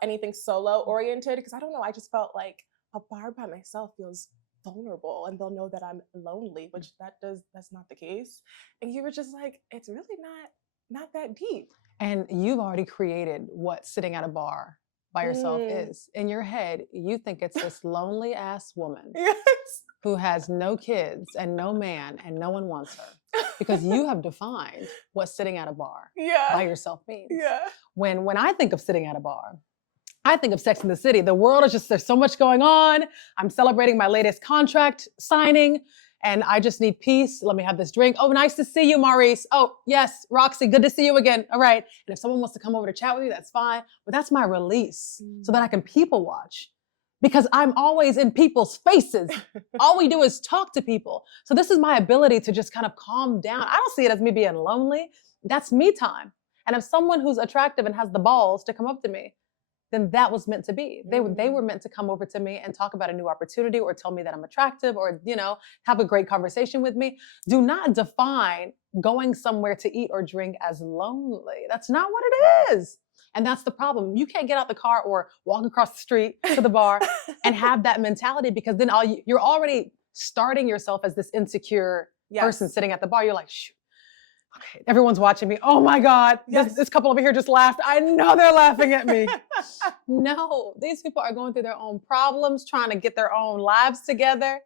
anything solo oriented, because I don't know, I just felt like a bar by myself feels vulnerable and they'll know that I'm lonely, which that's not the case. And you were just like, it's really not that deep. And you've already created what sitting at a bar by yourself is. In your head, you think it's this lonely ass woman who has no kids and no man and no one wants her, because you have defined what sitting at a bar by yourself means. Yeah. When I think of sitting at a bar, I think of Sex and the City. The world is just, there's so much going on. I'm celebrating my latest contract signing and I just need peace. Let me have this drink. Oh, nice to see you, Maurice. Oh, yes, Roxy, good to see you again. All right. And if someone wants to come over to chat with me, that's fine. But that's my release so that I can people watch, because I'm always in people's faces. All we do is talk to people. So this is my ability to just kind of calm down. I don't see it as me being lonely. That's me time. And if someone who's attractive and has the balls to come up to me, then that was meant to be. They were meant to come over to me and talk about a new opportunity or tell me that I'm attractive or, have a great conversation with me. Do not define going somewhere to eat or drink as lonely. That's not what it is. And that's the problem. You can't get out the car or walk across the street to the bar and have that mentality, because then you're already starting yourself as this insecure person sitting at the bar. You're like, shoot. Okay, everyone's watching me. Oh my God, this couple over here just laughed. I know they're laughing at me. No, these people are going through their own problems, trying to get their own lives together,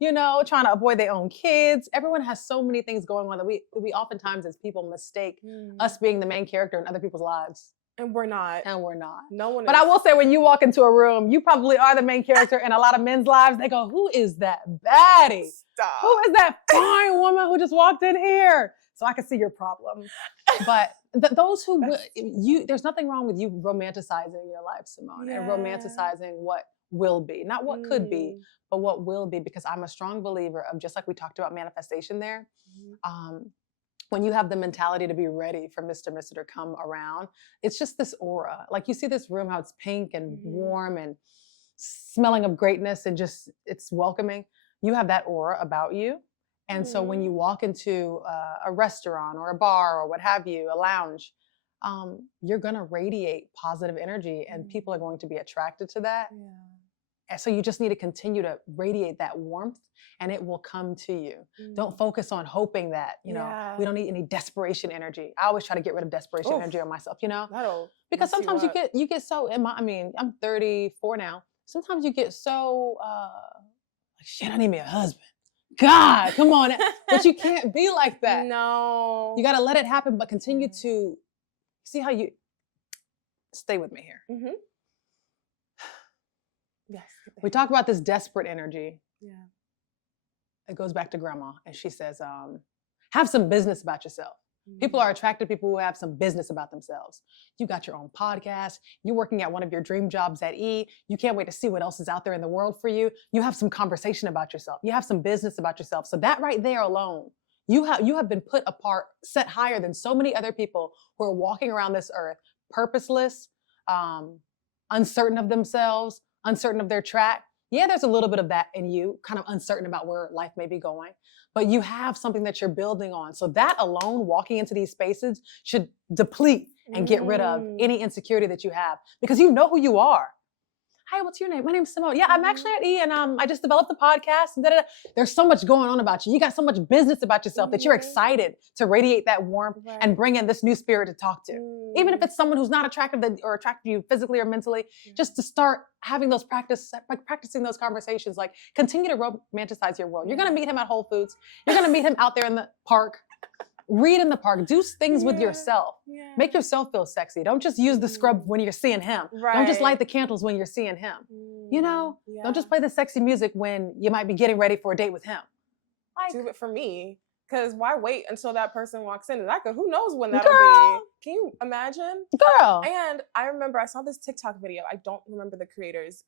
trying to avoid their own kids. Everyone has so many things going on that we oftentimes as people mistake us being the main character in other people's lives. And we're not. No one is. But I will say, when you walk into a room, you probably are the main character in a lot of men's lives. They go, who is that baddie? Stop. Who is that fine woman who just walked in here? So I can see your problem. But those who there's nothing wrong with you romanticizing your life, Simone, and romanticizing what will be, not what could be, but what will be, because I'm a strong believer of, just like we talked about manifestation there, when you have the mentality to be ready for Mr. and Mr. to come around, it's just this aura. Like, you see this room, how it's pink and warm and smelling of greatness and just, it's welcoming. You have that aura about you. And so when you walk into a restaurant or a bar or what have you, a lounge, you're going to radiate positive energy and people are going to be attracted to that. Yeah. And so you just need to continue to radiate that warmth and it will come to you. Don't focus on hoping that, we don't need any desperation energy. I always try to get rid of desperation energy on myself, because sometimes you get so, I'm 34 now. Sometimes you get so, like, shit, I need me a husband. God, come on. But you can't be like that. No. You got to let it happen, but continue to see how you stay with me here. Mm-hmm. Yes. We talk about this desperate energy. Yeah. It goes back to grandma. And she says, have some business about yourself. People are attracted to people who have some business about themselves. You got your own podcast. You're working at one of your dream jobs at E. You can't wait to see what else is out there in the world for you. You have some conversation about yourself. You have some business about yourself. So that right there alone, you have been put apart, set higher than so many other people who are walking around this earth, purposeless, uncertain of themselves, uncertain of their track. Yeah, there's a little bit of that in you, kind of uncertain about where life may be going, but you have something that you're building on. So that alone, walking into these spaces, should deplete and get rid of any insecurity that you have, because you know who you are. Hi, what's your name? My name's Simone. Yeah, I'm actually at E, and I just developed the podcast. And There's so much going on about you. You got so much business about yourself that you're excited to radiate that warmth and bring in this new spirit to talk to. Even if it's someone who's not attractive or attracted to you physically or mentally, just to start having those practicing those conversations. Like, continue to romanticize your world. You're gonna meet him at Whole Foods. You're gonna meet him out there in the park. Read in the park. Do things with yourself. Make yourself feel sexy. Don't just use the scrub when you're seeing him. Don't just light the candles when you're seeing him. Don't just play the sexy music when you might be getting ready for a date with him. Do it for me. Because why wait until that person walks in? Who knows when that'll be? Can you imagine? Girl. And I remember I saw this TikTok video. I don't remember the creator's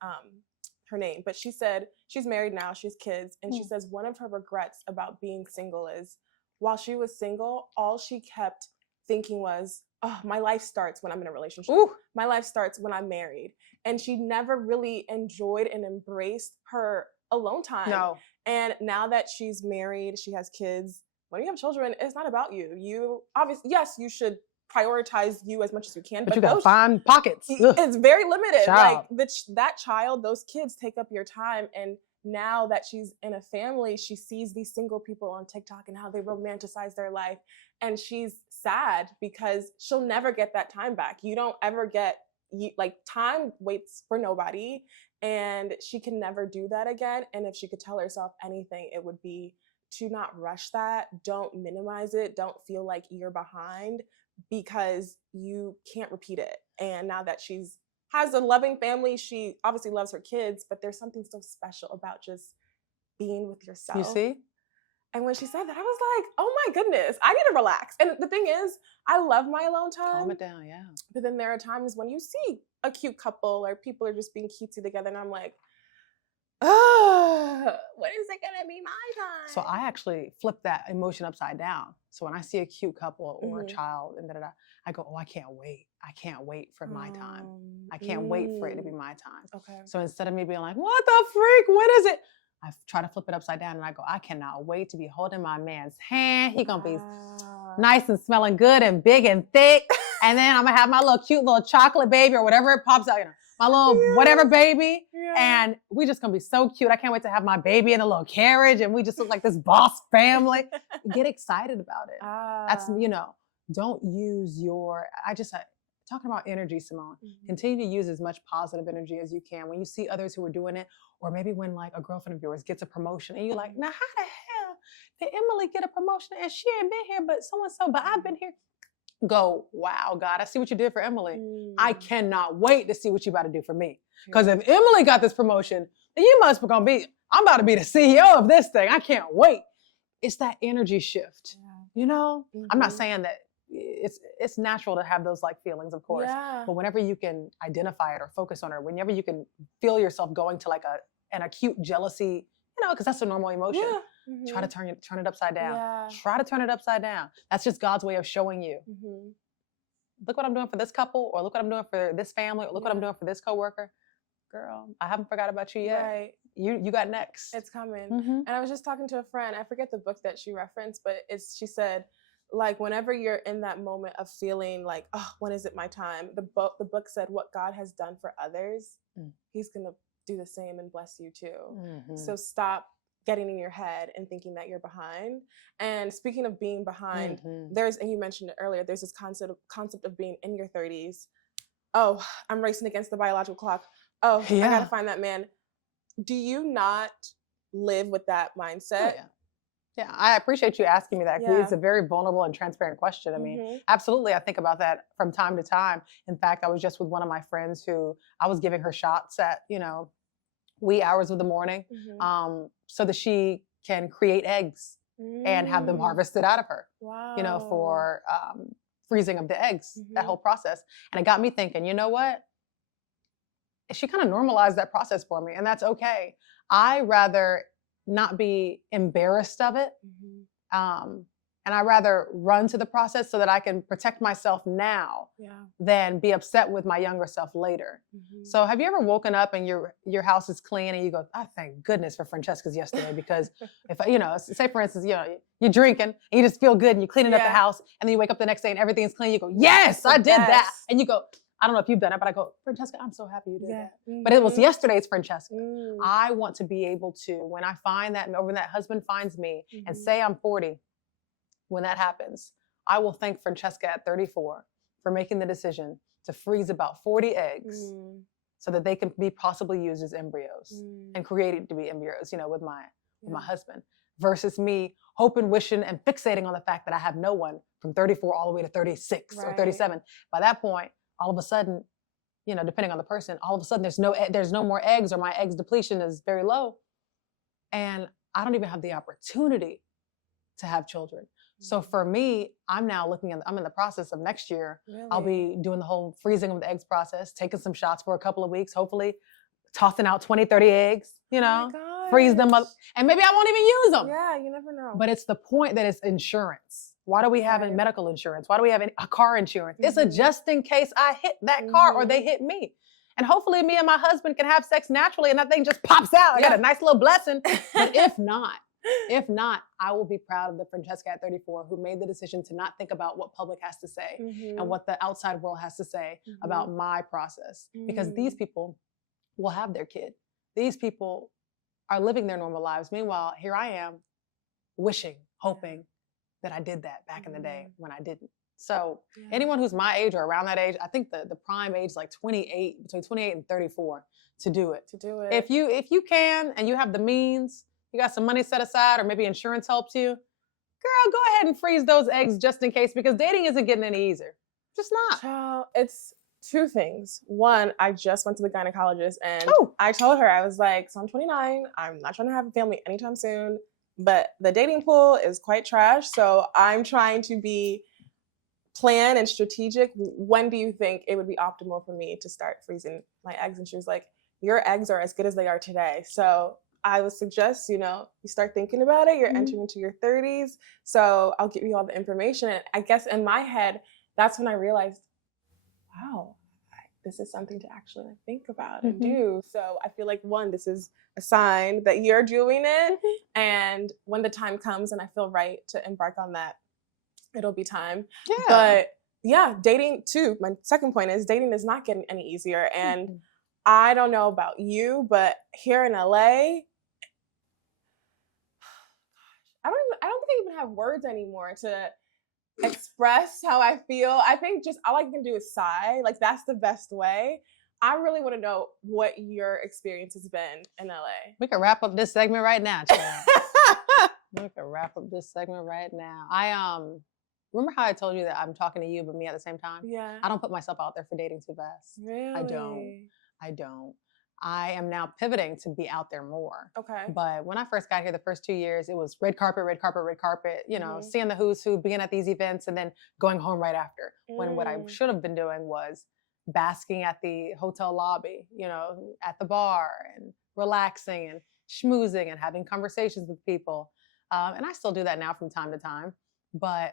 her name, but she said she's married now. She has kids. And she says one of her regrets about being single is, while she was single, all she kept thinking was, oh, my life starts when I'm in a relationship. Ooh. My life starts when I'm married. And she never really enjoyed and embraced her alone time. No. And now that she's married, she has kids. When you have children, it's not about you. You obviously, yes, you should prioritize you as much as you can. But you got to find pockets. It's very limited. Child. Like that child, those kids take up your time. And now that she's in a family, she sees these single people on TikTok and how they romanticize their life. And she's sad because she'll never get that time back. You don't ever get, time waits for nobody. And she can never do that again. And if she could tell herself anything, it would be to not rush that. Don't minimize it. Don't feel like you're behind, because you can't repeat it. And now that she's has a loving family, she obviously loves her kids, but there's something so special about just being with yourself. You see? And when she said that, I was like, oh my goodness, I need to relax. And the thing is, I love my alone time. Calm it down, yeah. But then there are times when you see a cute couple or people are just being cutesy together, and I'm like, oh, when is it gonna be my time? So I actually flip that emotion upside down. So when I see a cute couple or a child and I go, oh, I can't wait. I can't wait for my time. I can't wait for it to be my time. Okay. So instead of me being like, what the freak? When is it? I try to flip it upside down and I go, I cannot wait to be holding my man's hand. He gonna be nice and smelling good and big and thick. And then I'm gonna have my little cute little chocolate baby or whatever it pops out, my little whatever baby. Yeah. And we just gonna be so cute. I can't wait to have my baby in a little carriage and we just look like this boss family. Get excited about it. That's, don't use talking about energy, Simone, continue to use as much positive energy as you can. When you see others who are doing it, or maybe when like a girlfriend of yours gets a promotion and you're like, now how the hell did Emily get a promotion and she ain't been here, but so-and-so, but I've been here. Go, wow, God, I see what you did for Emily. I cannot wait to see what you about to do for me. Because if Emily got this promotion, then I'm about to be the CEO of this thing. I can't wait. It's that energy shift, I'm not saying that it's natural to have those like feelings, of course, but whenever you can identify it or focus on it, whenever you can feel yourself going to like an acute jealousy, because that's a normal emotion. Try to turn it upside down. Try to turn it upside down. That's just God's way of showing you. Look what I'm doing for this couple, or look what I'm doing for this family, or look what I'm doing for this coworker. Girl, I haven't forgot about you yet. Right. You got next. It's coming. And I was just talking to a friend. I forget the book that she referenced, but she said, like, whenever you're in that moment of feeling like, oh, when is it my time? The book said what God has done for others, he's going to do the same and bless you too. Mhm. So stop getting in your head and thinking that you're behind. And speaking of being behind, Mhm. and you mentioned it earlier, there's this concept of being in your 30s. Oh, I'm racing against the biological clock. Oh, I Yeah. gotta find that man. Do you not live with that Oh, mindset? yeah. Yeah, I appreciate you asking me that because Yeah. it's a very vulnerable and transparent question. I mean, absolutely, I think about that from time to time. In fact, I was just with one of my friends who I was giving her shots at, wee hours of the morning, so that she can create eggs and have them harvested out of her, Wow. for freezing of the eggs, that whole process. And it got me thinking, you know what? She kind of normalized that process for me, and that's okay. I rather not be embarrassed of it. And I rather run to the process so that I can protect myself now than be upset with my younger self later. So have you ever woken up and your house is clean and you go, oh, thank goodness for Francesca's yesterday, because if, say for instance, you're drinking and you just feel good and you're cleaning up the house and then you wake up the next day and everything's clean. You go, yes, I did that. And you go, I don't know if you've done it, but I go, Francesca, I'm so happy you did that. But it was yesterday's Francesca. I want to be able to, when I find that, or when that husband finds me and say I'm 40, when that happens, I will thank Francesca at 34 for making the decision to freeze about 40 eggs so that they can be possibly used as embryos and created to be embryos, with my husband, versus me hoping, wishing, and fixating on the fact that I have no one from 34 all the way to 36 or 37. By that point, all of a sudden, depending on the person, all of a sudden there's no more eggs, or my eggs depletion is very low. And I don't even have the opportunity to have children. So for me, I'm in the process of next year. Really? I'll be doing the whole freezing of the eggs process, taking some shots for a couple of weeks, hopefully tossing out 20, 30 eggs, freeze them up, and maybe I won't even use them. Yeah, you never know. But it's the point that it's insurance. Why do we have medical insurance? Why do we have a car insurance? It's a just in case I hit that car or they hit me. And hopefully me and my husband can have sex naturally and that thing just pops out. I got a nice little blessing. But if not, I will be proud of the Francesca at 34 who made the decision to not think about what public has to say and what the outside world has to say about my process. Because these people will have their kid. These people are living their normal lives. Meanwhile, here I am wishing, hoping that I did that back in the day when I didn't. So anyone who's my age or around that age, I think the prime age is like 28, between 28 and 34 to do it. If you can and you have the means, you got some money set aside, or maybe insurance helps you, girl, go ahead and freeze those eggs just in case, because dating isn't getting any easier. Just not. Child, it's two things. One, I just went to the gynecologist and I told her, I was like, so I'm 29. I'm not trying to have a family anytime soon, but the dating pool is quite trash. So I'm trying to be planned and strategic. When do you think it would be optimal for me to start freezing my eggs? And she was like, your eggs are as good as they are today. So I would suggest, you start thinking about it. You're entering into your 30s. So I'll give you all the information. And I guess in my head, that's when I realized, wow, this is something to actually think about and do. So I feel like, one, this is a sign that you're doing it. And when the time comes and I feel right to embark on that, it'll be time. Yeah. But yeah, dating too. My second point is dating is not getting any easier. And I don't know about you, but here in LA, I don't think I even have words anymore to express how I feel. I think just all I can do is sigh. Like, that's the best way. I really want to know what your experience has been in LA. We can wrap up this segment right now, child. We can wrap up this segment right now. I remember how I told you that I'm talking to you but me at the same time? Yeah. I don't put myself out there for dating too fast. Really? I don't. I am now pivoting to be out there more. Okay. But when I first got here, the first 2 years, it was red carpet, seeing the who's who, being at these events and then going home right after. When what I should have been doing was basking at the hotel lobby, at the bar and relaxing and schmoozing and having conversations with people. And I still do that now from time to time. But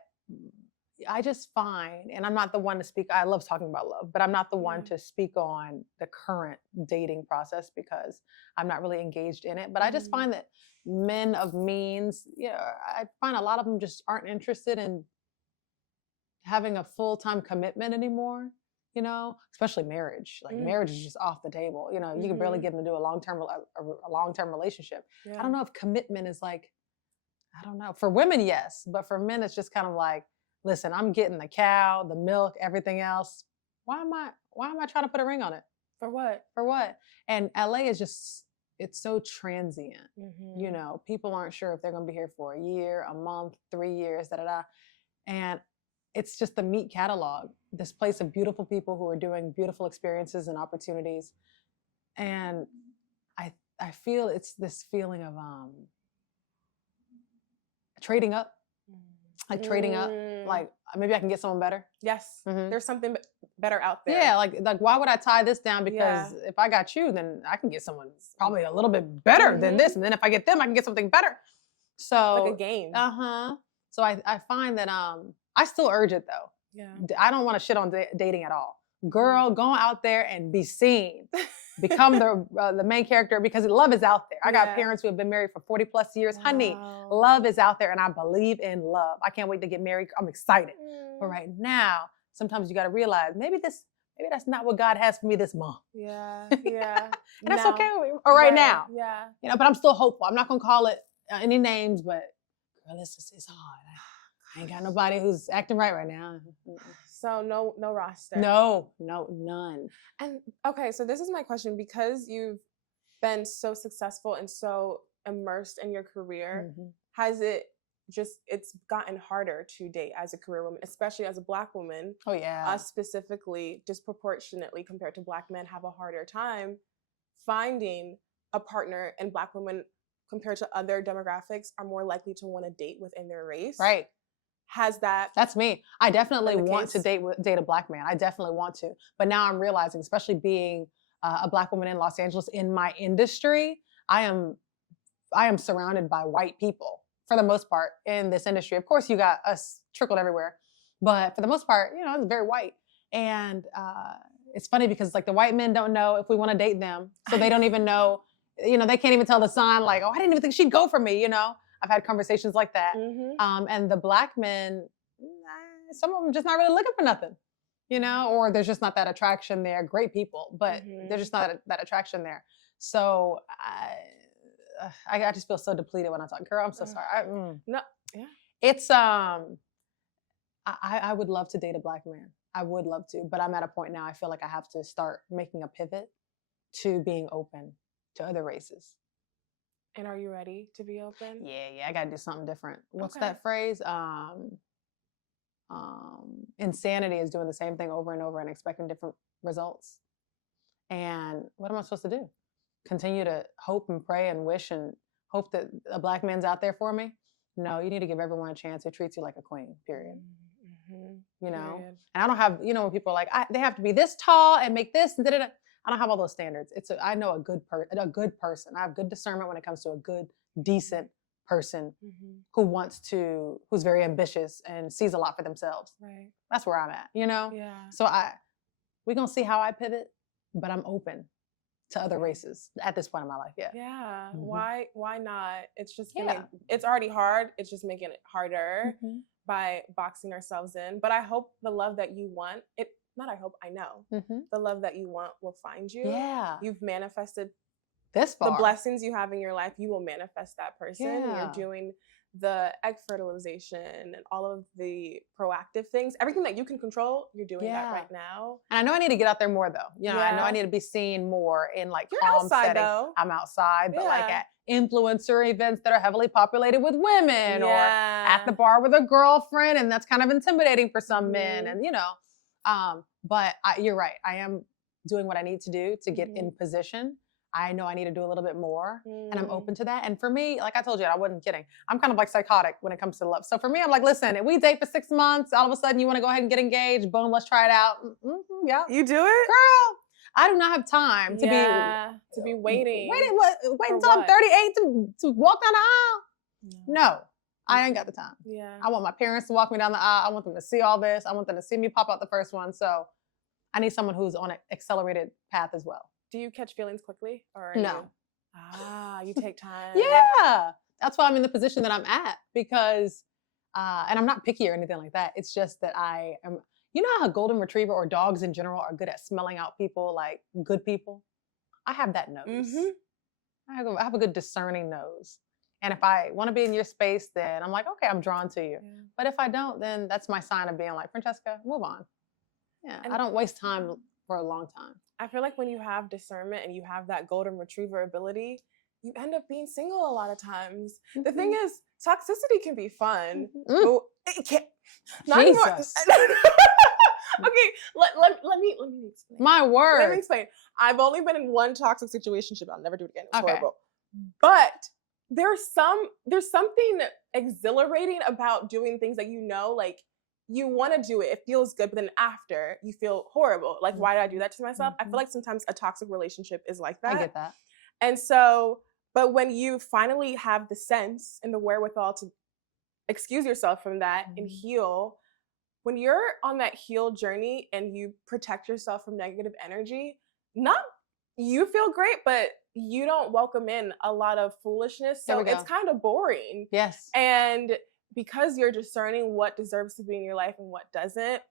I just find, and I'm not the one to speak, I love talking about love, but I'm not the one to speak on the current dating process because I'm not really engaged in it. But I just find that men of means, I find a lot of them just aren't interested in having a full-time commitment anymore. you know, especially marriage. Like marriage is just off the table. You know, you can barely get them to do a long-term relationship. Yeah. I don't know if commitment is like, I don't know. For women, yes, but for men, it's just kind of like, listen, I'm getting the cow, the milk, everything else. Why am I trying to put a ring on it? For what? For what? And LA is just, it's so transient. You know, people aren't sure if they're going to be here for a year, a month, 3 years, And it's just the meat catalog, this place of beautiful people who are doing beautiful experiences and opportunities. And I feel it's this feeling of trading up, like trading up, like maybe I can get someone better. Yes, there's something better out there. Yeah, like why would I tie this down? Because if I got you, then I can get someone probably a little bit better than this, and then if I get them, I can get something better. So like a game. So I find that I still urge it though. Yeah. I don't want to shit on dating at all. Girl, go out there and be seen. Become the main character, because love is out there. I got parents who have been married for 40 plus years. Wow. Honey, love is out there, and I believe in love. I can't wait to get married. I'm excited. But right now, sometimes you got to realize maybe that's not what God has for me this month. Yeah, yeah. And that's okay with me. Or right now. Yeah. You know, but I'm still hopeful. I'm not gonna call it any names, but girl, it's hard. I ain't got nobody who's acting right now. So no roster. No, none. And okay, so this is my question, because you've been so successful and so immersed in your career, has it's gotten harder to date as a career woman, especially as a Black woman? Oh yeah. Us specifically, disproportionately compared to Black men, have a harder time finding a partner, and Black women compared to other demographics are more likely to want to date within their race. Right. That's me. I definitely want to date a Black man. I definitely want to. But now I'm realizing, especially being a Black woman in Los Angeles in my industry, I am surrounded by white people for the most part in this industry. Of course, you got us trickled everywhere, but for the most part, you know, it's very white. And it's funny because like the white men don't know if we want to date them. So they don't even know, you know, they can't even tell the sign like, oh, I didn't even think she'd go for me, you know? I've had conversations like that. And the Black men, some of them just not really looking for nothing, you know, or there's just not that attraction there. Great people, but there's just not that attraction there. So I just feel so depleted when I talk. Girl, I'm so sorry. No, yeah. It's I would love to date a Black man. I would love to, but I'm at a point now. I feel like I have to start making a pivot to being open to other races. And are you ready to be open? Yeah, I gotta do something different. What's that phrase? Insanity is doing the same thing over and over and expecting different results. And what am I supposed to do? Continue to hope and pray and wish and hope that a Black man's out there for me? No, you need to give everyone a chance who treats you like a queen, period. You know? Period. And I don't have, you know, when people are like, they have to be this tall and make this and da-da-da. I don't have all those standards. I know a good person. I have good discernment when it comes to a good, decent person who's very ambitious and sees a lot for themselves. Right. That's where I'm at, you know? Yeah. So we're going to see how I pivot, but I'm open to other races at this point in my life. Yeah. Yeah. Why not? It's just, it's already hard. It's just making it harder by boxing ourselves in. But I hope the love that you want, I know the love that you want will find you. Yeah. You've manifested this far. The blessings you have in your life, you will manifest that person. Yeah. You're doing the egg fertilization and all of the proactive things. Everything that you can control, you're doing that right now. And I know I need to get out there more though. You know, I know I need to be seen more in like calm settings. Though. I'm outside, but like at influencer events that are heavily populated with women or at the bar with a girlfriend, and that's kind of intimidating for some men. And you know, but you're right. I am doing what I need to do to get in position. I know I need to do a little bit more and I'm open to that. And for me, like I told you, I wasn't kidding. I'm kind of like psychotic when it comes to love. So for me, I'm like, listen, if we date for 6 months, all of a sudden you want to go ahead and get engaged, boom, let's try it out. Yeah. You do it? Girl, I do not have time to be waiting. Wait until I'm 38 to walk down the aisle? No, I ain't got the time. Yeah. I want my parents to walk me down the aisle. I want them to see all this. I want them to see me pop out the first one. So I need someone who's on an accelerated path as well. Do you catch feelings quickly? Or no. You take time. Yeah. That's why I'm in the position that I'm at because, and I'm not picky or anything like that. It's just that I am, You know how a golden retriever or dogs in general are good at smelling out people, like good people? I have that nose. Mm-hmm. I have a good discerning nose. And if I want to be in your space, then I'm like, okay, I'm drawn to you. Yeah. But if I don't, then that's my sign of being like, Francesca, move on. Yeah, And I don't waste time for a long time. I feel like when you have discernment and you have that golden retriever ability, you end up being single a lot of times. The thing is, toxicity can be fun, but it can't. Not anymore. Okay, let me explain. My word. Let me explain. I've only been in one toxic situationship. I'll never do it again. It's Okay. horrible. But there's something exhilarating about doing things that like you want to do it. It feels good, but then after you feel horrible. Like, why did I do that to myself? I feel like sometimes a toxic relationship is like that. I get that. And so, but when you finally have the sense and the wherewithal to excuse yourself from that and heal, when you're on that heal journey and you protect yourself from negative energy, you feel great, but you don't welcome in a lot of foolishness. So it's kind of boring. Yes. And because you're discerning what deserves to be in your life and what doesn't.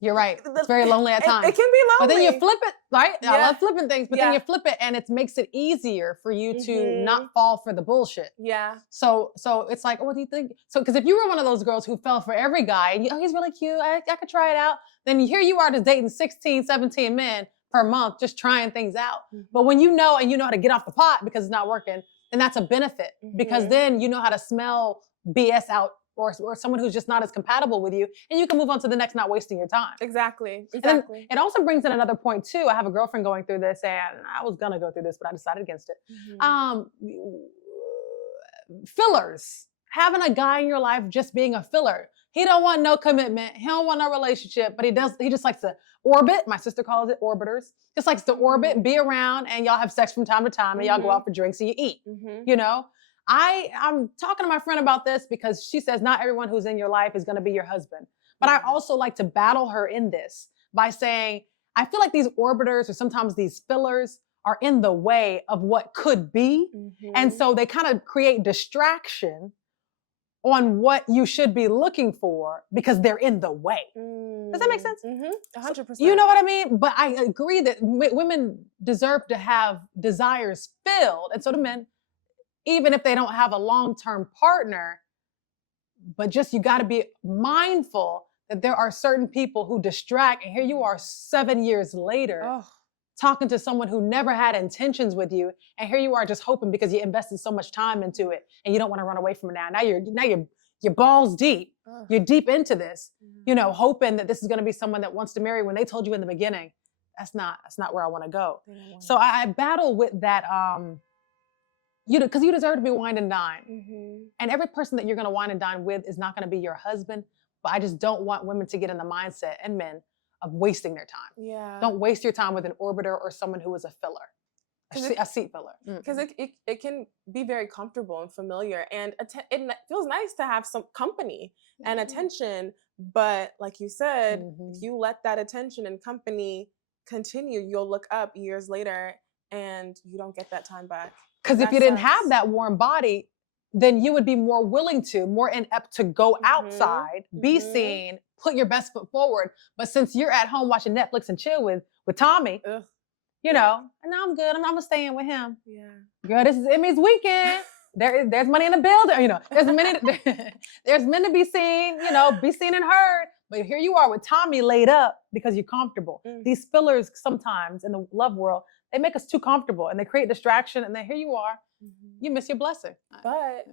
You're right. It's very lonely at times. It can be lonely. But then you flip it, right? Yeah. I love flipping things, but then you flip it and it makes it easier for you to not fall for the bullshit. Yeah. So it's like, oh, what do you think? So, because if you were one of those girls who fell for every guy and he's really cute, I could try it out. Then here you are just dating 16, 17 men per month, just trying things out. But when you know how to get off the pot because it's not working, then that's a benefit because then you know how to smell BS out or someone who's just not as compatible with you, and you can move on to the next, not wasting your time. Exactly. It also brings in another point too. I have a girlfriend going through this, and I was gonna go through this, but I decided against it. Fillers. Having a guy in your life just being a filler. He don't want no commitment. He don't want no relationship, but he just likes to orbit. My sister calls it orbiters. Just likes to orbit, be around, and y'all have sex from time to time, and y'all go out for drinks and you eat. You know? I'm talking to my friend about this because she says not everyone who's in your life is going to be your husband. But I also like to battle her in this by saying, I feel like these orbiters or sometimes these fillers are in the way of what could be. And so they kind of create distraction on what you should be looking for because they're in the way. Does that make sense? 100%. You know what I mean? But I agree that women deserve to have desires filled. And so do men. Even if they don't have a long-term partner, but just you got to be mindful that there are certain people who distract, and here you are 7 years later talking to someone who never had intentions with you, and here you are just hoping because you invested so much time into it and you don't want to run away from it now. Now you're balls deep. You're deep into this, hoping that this is going to be someone that wants to marry when they told you in the beginning, that's not where I want to go. So I battle with that because you deserve to be wined and dined. And every person that you're going to wine and dine with is not going to be your husband. But I just don't want women to get in the mindset, and men, of wasting their time. Yeah. Don't waste your time with an orbiter or someone who is a filler, a seat filler. Because it can be very comfortable and familiar. And it feels nice to have some company and attention. But like you said, if you let that attention and company continue, you'll look up years later and you don't get that time back. Because if you didn't have that warm body, then you would be more willing to, more inept to go outside, be seen, put your best foot forward. But since you're at home watching Netflix and chill with Tommy, and I'm good. I'm gonna stay in with him. Yeah, girl, this is Emmy's weekend. There's money in the building. There's men to be seen. Be seen and heard. But here you are with Tommy laid up because you're comfortable. These fillers sometimes in the love world, they make us too comfortable and they create distraction. And then here you are, you miss your blessing. But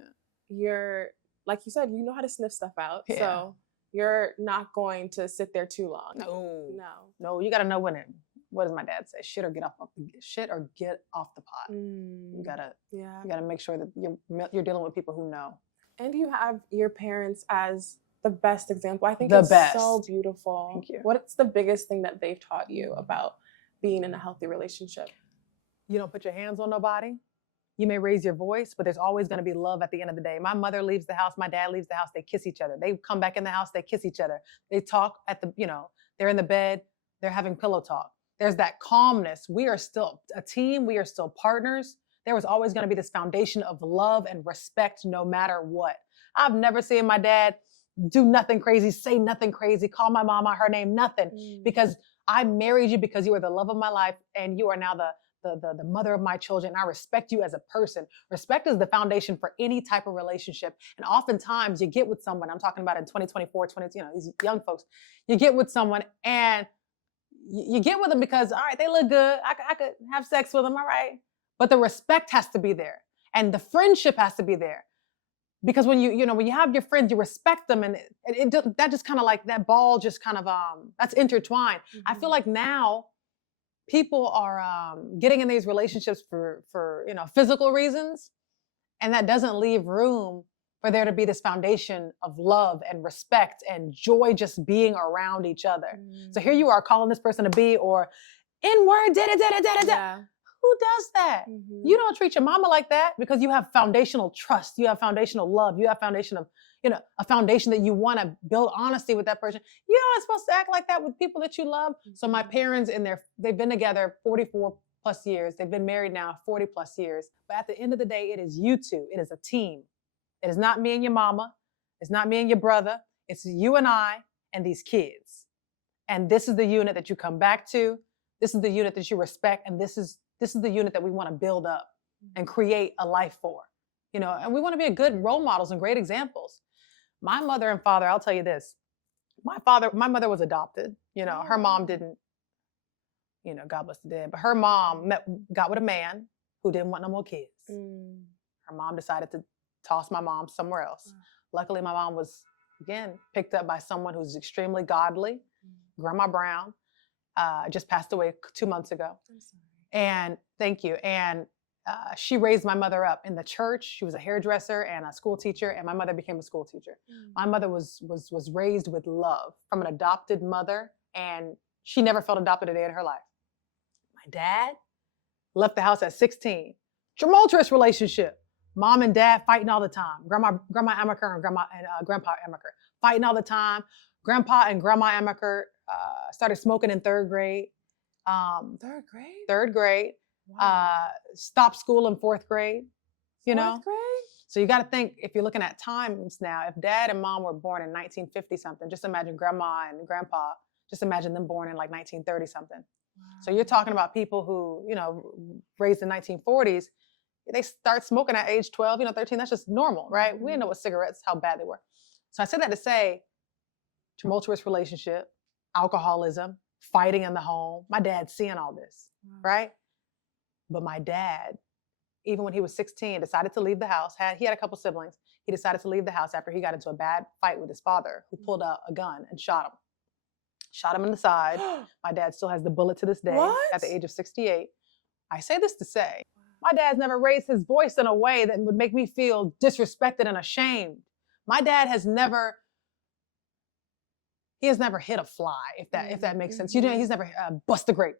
you're, like you said, you know how to sniff stuff out. Yeah. So you're not going to sit there too long. No, you got to know when what does my dad say? Shit or get off the pot. You gotta make sure that you're dealing with people who know. And you have your parents as the best example. I think it's so beautiful. Thank you. What's the biggest thing that they've taught you about being in a healthy relationship? You don't put your hands on nobody. You may raise your voice, but there's always going to be love at the end of the day. My mother leaves the house. My dad leaves the house. They kiss each other. They come back in the house. They kiss each other. They talk they're in the bed. They're having pillow talk. There's that calmness. We are still a team. We are still partners. There was always going to be this foundation of love and respect no matter what. I've never seen my dad do nothing crazy, say nothing crazy, call my mama her name, nothing. Because I married you because you are the love of my life and you are now the mother of my children. And I respect you as a person. Respect is the foundation for any type of relationship. And oftentimes you get with someone, I'm talking about in 2024, these young folks, you get with someone and you get with them because, all right, they look good. I could have sex with them. All right. But the respect has to be there and the friendship has to be there. Because when when you have your friends, you respect them, and that just kind of like that ball just kind of that's intertwined. I feel like now people are getting in these relationships for physical reasons, and that doesn't leave room for there to be this foundation of love and respect and joy just being around each other. So here you are calling this person a B or N-word, da-da-da-da-da-da. Who does that? You don't treat your mama like that because you have foundational trust. You have foundational love. You have foundation of, a foundation that you want to build honesty with that person. You're not supposed to act like that with people that you love. So my parents they've been together 44 plus years. They've been married now 40 plus years. But at the end of the day, it is you two. It is a team. It is not me and your mama. It's not me and your brother. It's you and I and these kids. And this is the unit that you come back to. This is the unit that you respect. And this is the unit that we want to build up and create a life for, and we want to be good role models and great examples. My mother and father, I'll tell you this, my mother was adopted, her mom didn't, God bless the dead, but her mom got with a man who didn't want no more kids. Her mom decided to toss my mom somewhere else. Luckily, my mom was, again, picked up by someone who's extremely godly, Grandma Brown, just passed away 2 months ago. I'm sorry. And thank you. And she raised my mother up in the church. She was a hairdresser and a school teacher, and my mother became a school teacher. My mother was raised with love from an adopted mother, and she never felt adopted a day in her life. My dad left the house at 16. Tumultuous relationship. Mom and dad fighting all the time. Grandma Amiker and Grandpa Amiker fighting all the time. Grandpa and Grandma Amiker started smoking in third grade. Third grade. Wow. Stopped school in fourth grade. Fourth grade? So you got to think, if you're looking at times now, if dad and mom were born in 1950 something, just imagine grandma and grandpa, just imagine them born in like 1930 something. Wow. So you're talking about people who, raised in 1940s, they start smoking at age 12, 13, that's just normal, right? We didn't know what cigarettes, how bad they were. So I said that to say, tumultuous relationship, alcoholism, fighting in the home. My dad's seeing all this, right? But my dad, even when he was 16, decided to leave the house. He had a couple siblings. He decided to leave the house after he got into a bad fight with his father, who pulled out a gun and shot him. Shot him in the side. My dad still has the bullet to this day at the age of 68. I say this to say, my dad's never raised his voice in a way that would make me feel disrespected and ashamed. My dad has never hit a fly, if that makes sense. He's never bust a grape.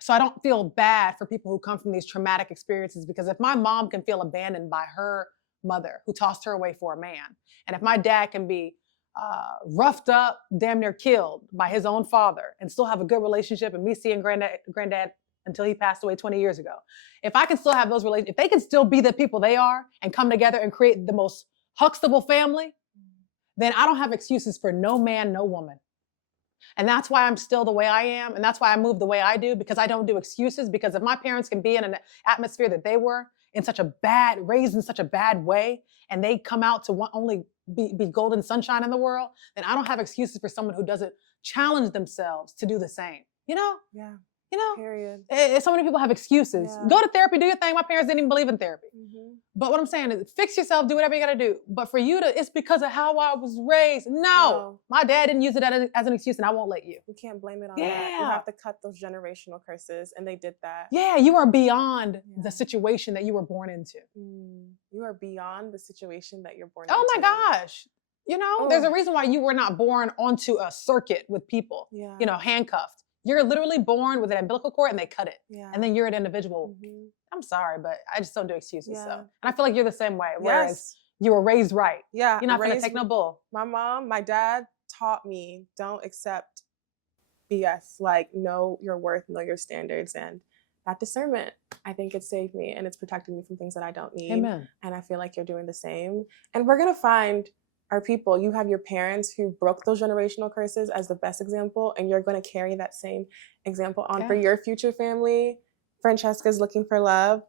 So I don't feel bad for people who come from these traumatic experiences, because if my mom can feel abandoned by her mother who tossed her away for a man, and if my dad can be roughed up, damn near killed by his own father, and still have a good relationship, and me seeing granddad until he passed away 20 years ago, if I can still have those relationships, if they can still be the people they are and come together and create the most Huxtable family, then I don't have excuses for no man, no woman. And that's why I'm still the way I am. And that's why I move the way I do, because I don't do excuses. Because if my parents can be in an atmosphere that they were raised in such a bad way, and they come out to only be golden sunshine in the world, then I don't have excuses for someone who doesn't challenge themselves to do the same. Yeah. Period. So many people have excuses. Yeah. Go to therapy, do your thing. My parents didn't even believe in therapy. But what I'm saying is, fix yourself, do whatever you got to do. But for you it's because of how I was raised. No, my dad didn't use it as an excuse, and I won't let you. You can't blame it on that. You have to cut those generational curses, and they did that. Yeah, you are beyond the situation that you were born into. You are beyond the situation that you're born into. Oh my gosh. There's a reason why you were not born onto a circuit with people, handcuffed. You're literally born with an umbilical cord and they cut it. Yeah. And then you're an individual. I'm sorry, but I just don't do excuses. So, and I feel like you're the same way. Whereas you were raised right. Yeah. You're not going to take no bull. My dad taught me, don't accept BS. Like, know your worth, know your standards. And that discernment, I think it saved me, and it's protected me from things that I don't need. Amen. And I feel like you're doing the same. And we're going to find are people. You have your parents who broke those generational curses as the best example, and you're going to carry that same example on for your future family. Francesca's looking for love.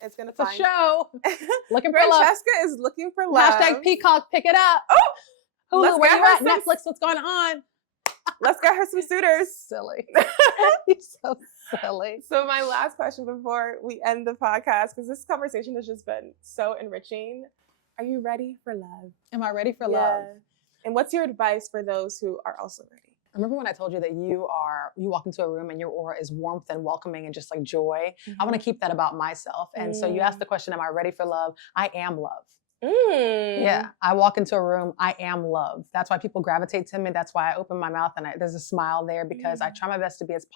It's going to find a show. Looking for love. Francesca is looking for love. Hashtag Peacock, pick it up. Oh, Hulu, where you at? Netflix, what's going on? Let's get her some suitors. Silly. You're so silly. So my last question before we end the podcast, because this conversation has just been so enriching. Are you ready for love? Am I ready for love? And what's your advice for those who are also ready? Remember when I told you that you walk into a room and your aura is warmth and welcoming and just like joy? I want to keep that about myself. And so you asked the question, am I ready for love? I am love. Yeah, I walk into a room, I am love. That's why people gravitate to me. That's why I open my mouth and there's a smile there, because I try my best to be as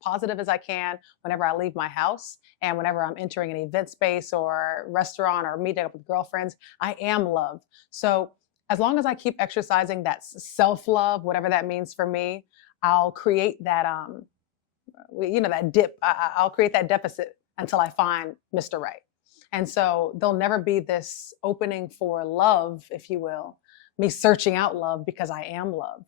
positive as I can whenever I leave my house and whenever I'm entering an event space or restaurant or meeting up with girlfriends. I am love. So as long as I keep exercising that self-love, whatever that means for me, I'll create that, that dip. I'll create that deficit until I find Mr. Right. And so there'll never be this opening for love, if you will, me searching out love, because I am love.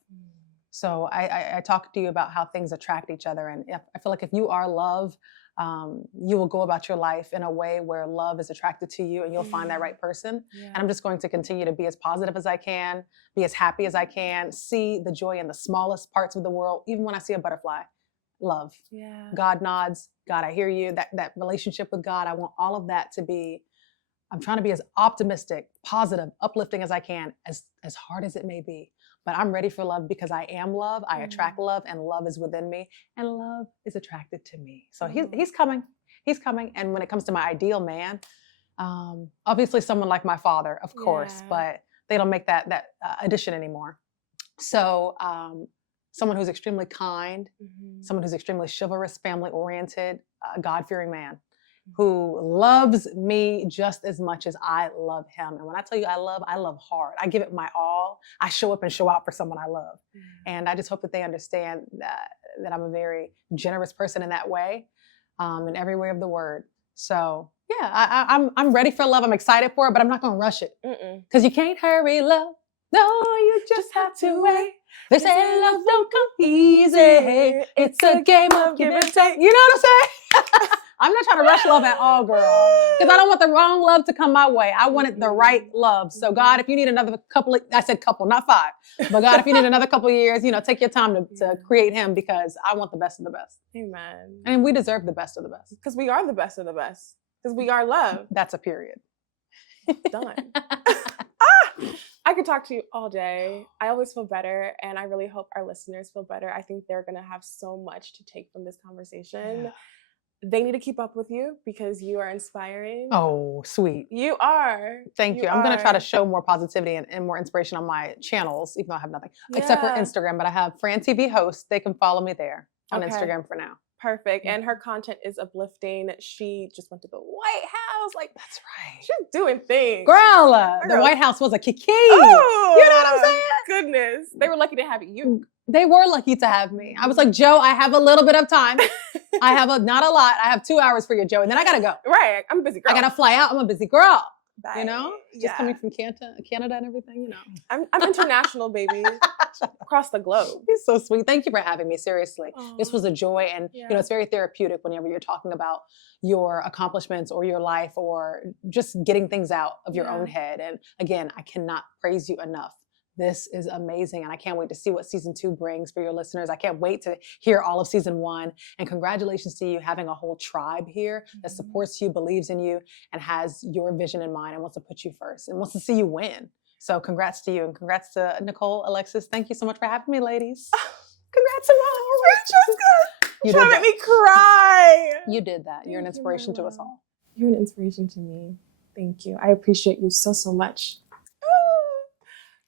So I talk to you about how things attract each other. And I feel like if you are love, you will go about your life in a way where love is attracted to you and you'll find that right person. And I'm just going to continue to be as positive as I can, be as happy as I can, see the joy in the smallest parts of the world, even when I see a butterfly. Love. God nods. God, I hear you. That relationship with God, I want all of that to be, I'm trying to be as optimistic, positive, uplifting as I can, as hard as it may be. But I'm ready for love because I am love. I attract love, and love is within me, and love is attracted to me. So he's coming. He's coming. And when it comes to my ideal man, obviously someone like my father, of course, but they don't make that addition anymore. So someone who's extremely kind, someone who's extremely chivalrous, family-oriented, God-fearing man who loves me just as much as I love him. And when I tell you I love hard. I give it my all. I show up and show out for someone I love. And I just hope that they understand that I'm a very generous person in that way, in every way of the word. So yeah, I'm ready for love. I'm excited for it, but I'm not gonna rush it. Because you can't hurry love. No, you just have to wait. They say love don't come easy. It's a game of give and take. You know what I'm saying? I'm not trying to rush love at all, girl. Because I don't want the wrong love to come my way. I wanted the right love. So God, if you need another couple, I said couple, not 5. But God, if you need another couple of years, take your time to create him, because I want the best of the best. Amen. And we deserve the best of the best. Because we are the best of the best. Because we are love. That's a period. Done. I could talk to you all day. I always feel better, and I really hope our listeners feel better. I think they're going to have so much to take from this conversation. They need to keep up with you because you are inspiring. Oh, sweet. You are. Thank you. I'm going to try to show more positivity and more inspiration on my channels, even though I have nothing except for Instagram. But I have Fran TV Host. They can follow me there on Instagram for now. Perfect. And her content is uplifting. She just went to the White House. Like, that's right. She's doing things. Girl, the White House was a kiki. Oh, you know what I'm saying? Goodness. They were lucky to have you. They were lucky to have me. I was like, Joe, I have a little bit of time. I have not a lot. I have 2 hours for you, Joe. And then I got to go. Right. I'm a busy girl. I got to fly out. I'm a busy girl. Bye. Just coming from Canada and everything, I'm international, baby. Across the globe. You're so sweet. Thank you for having me. Seriously. This was a joy. And, it's very therapeutic whenever you're talking about your accomplishments or your life or just getting things out of your own head. And again, I cannot praise you enough. This is amazing. And I can't wait to see what season 2 brings for your listeners. I can't wait to hear all of season 1. And congratulations to you having a whole tribe here that supports you, believes in you, and has your vision in mind and wants to put you first and wants to see you win. So congrats to you, and congrats to Nicole, Alexis. Thank you so much for having me, ladies. Congrats to all. Francesca, you're trying to make me cry. You did that. You're an inspiration to us all. You're an inspiration to me. Thank you. I appreciate you so, so much.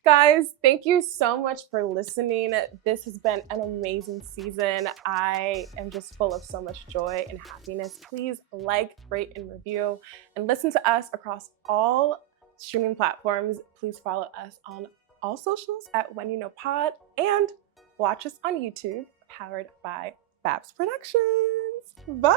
Guys, thank you so much for listening. This has been an amazing season. I am just full of so much joy and happiness. Please like, rate, and review, and listen to us across all streaming platforms. Please follow us on all socials at When You Know Pod, and watch us on YouTube, powered by Babs Productions. Bye.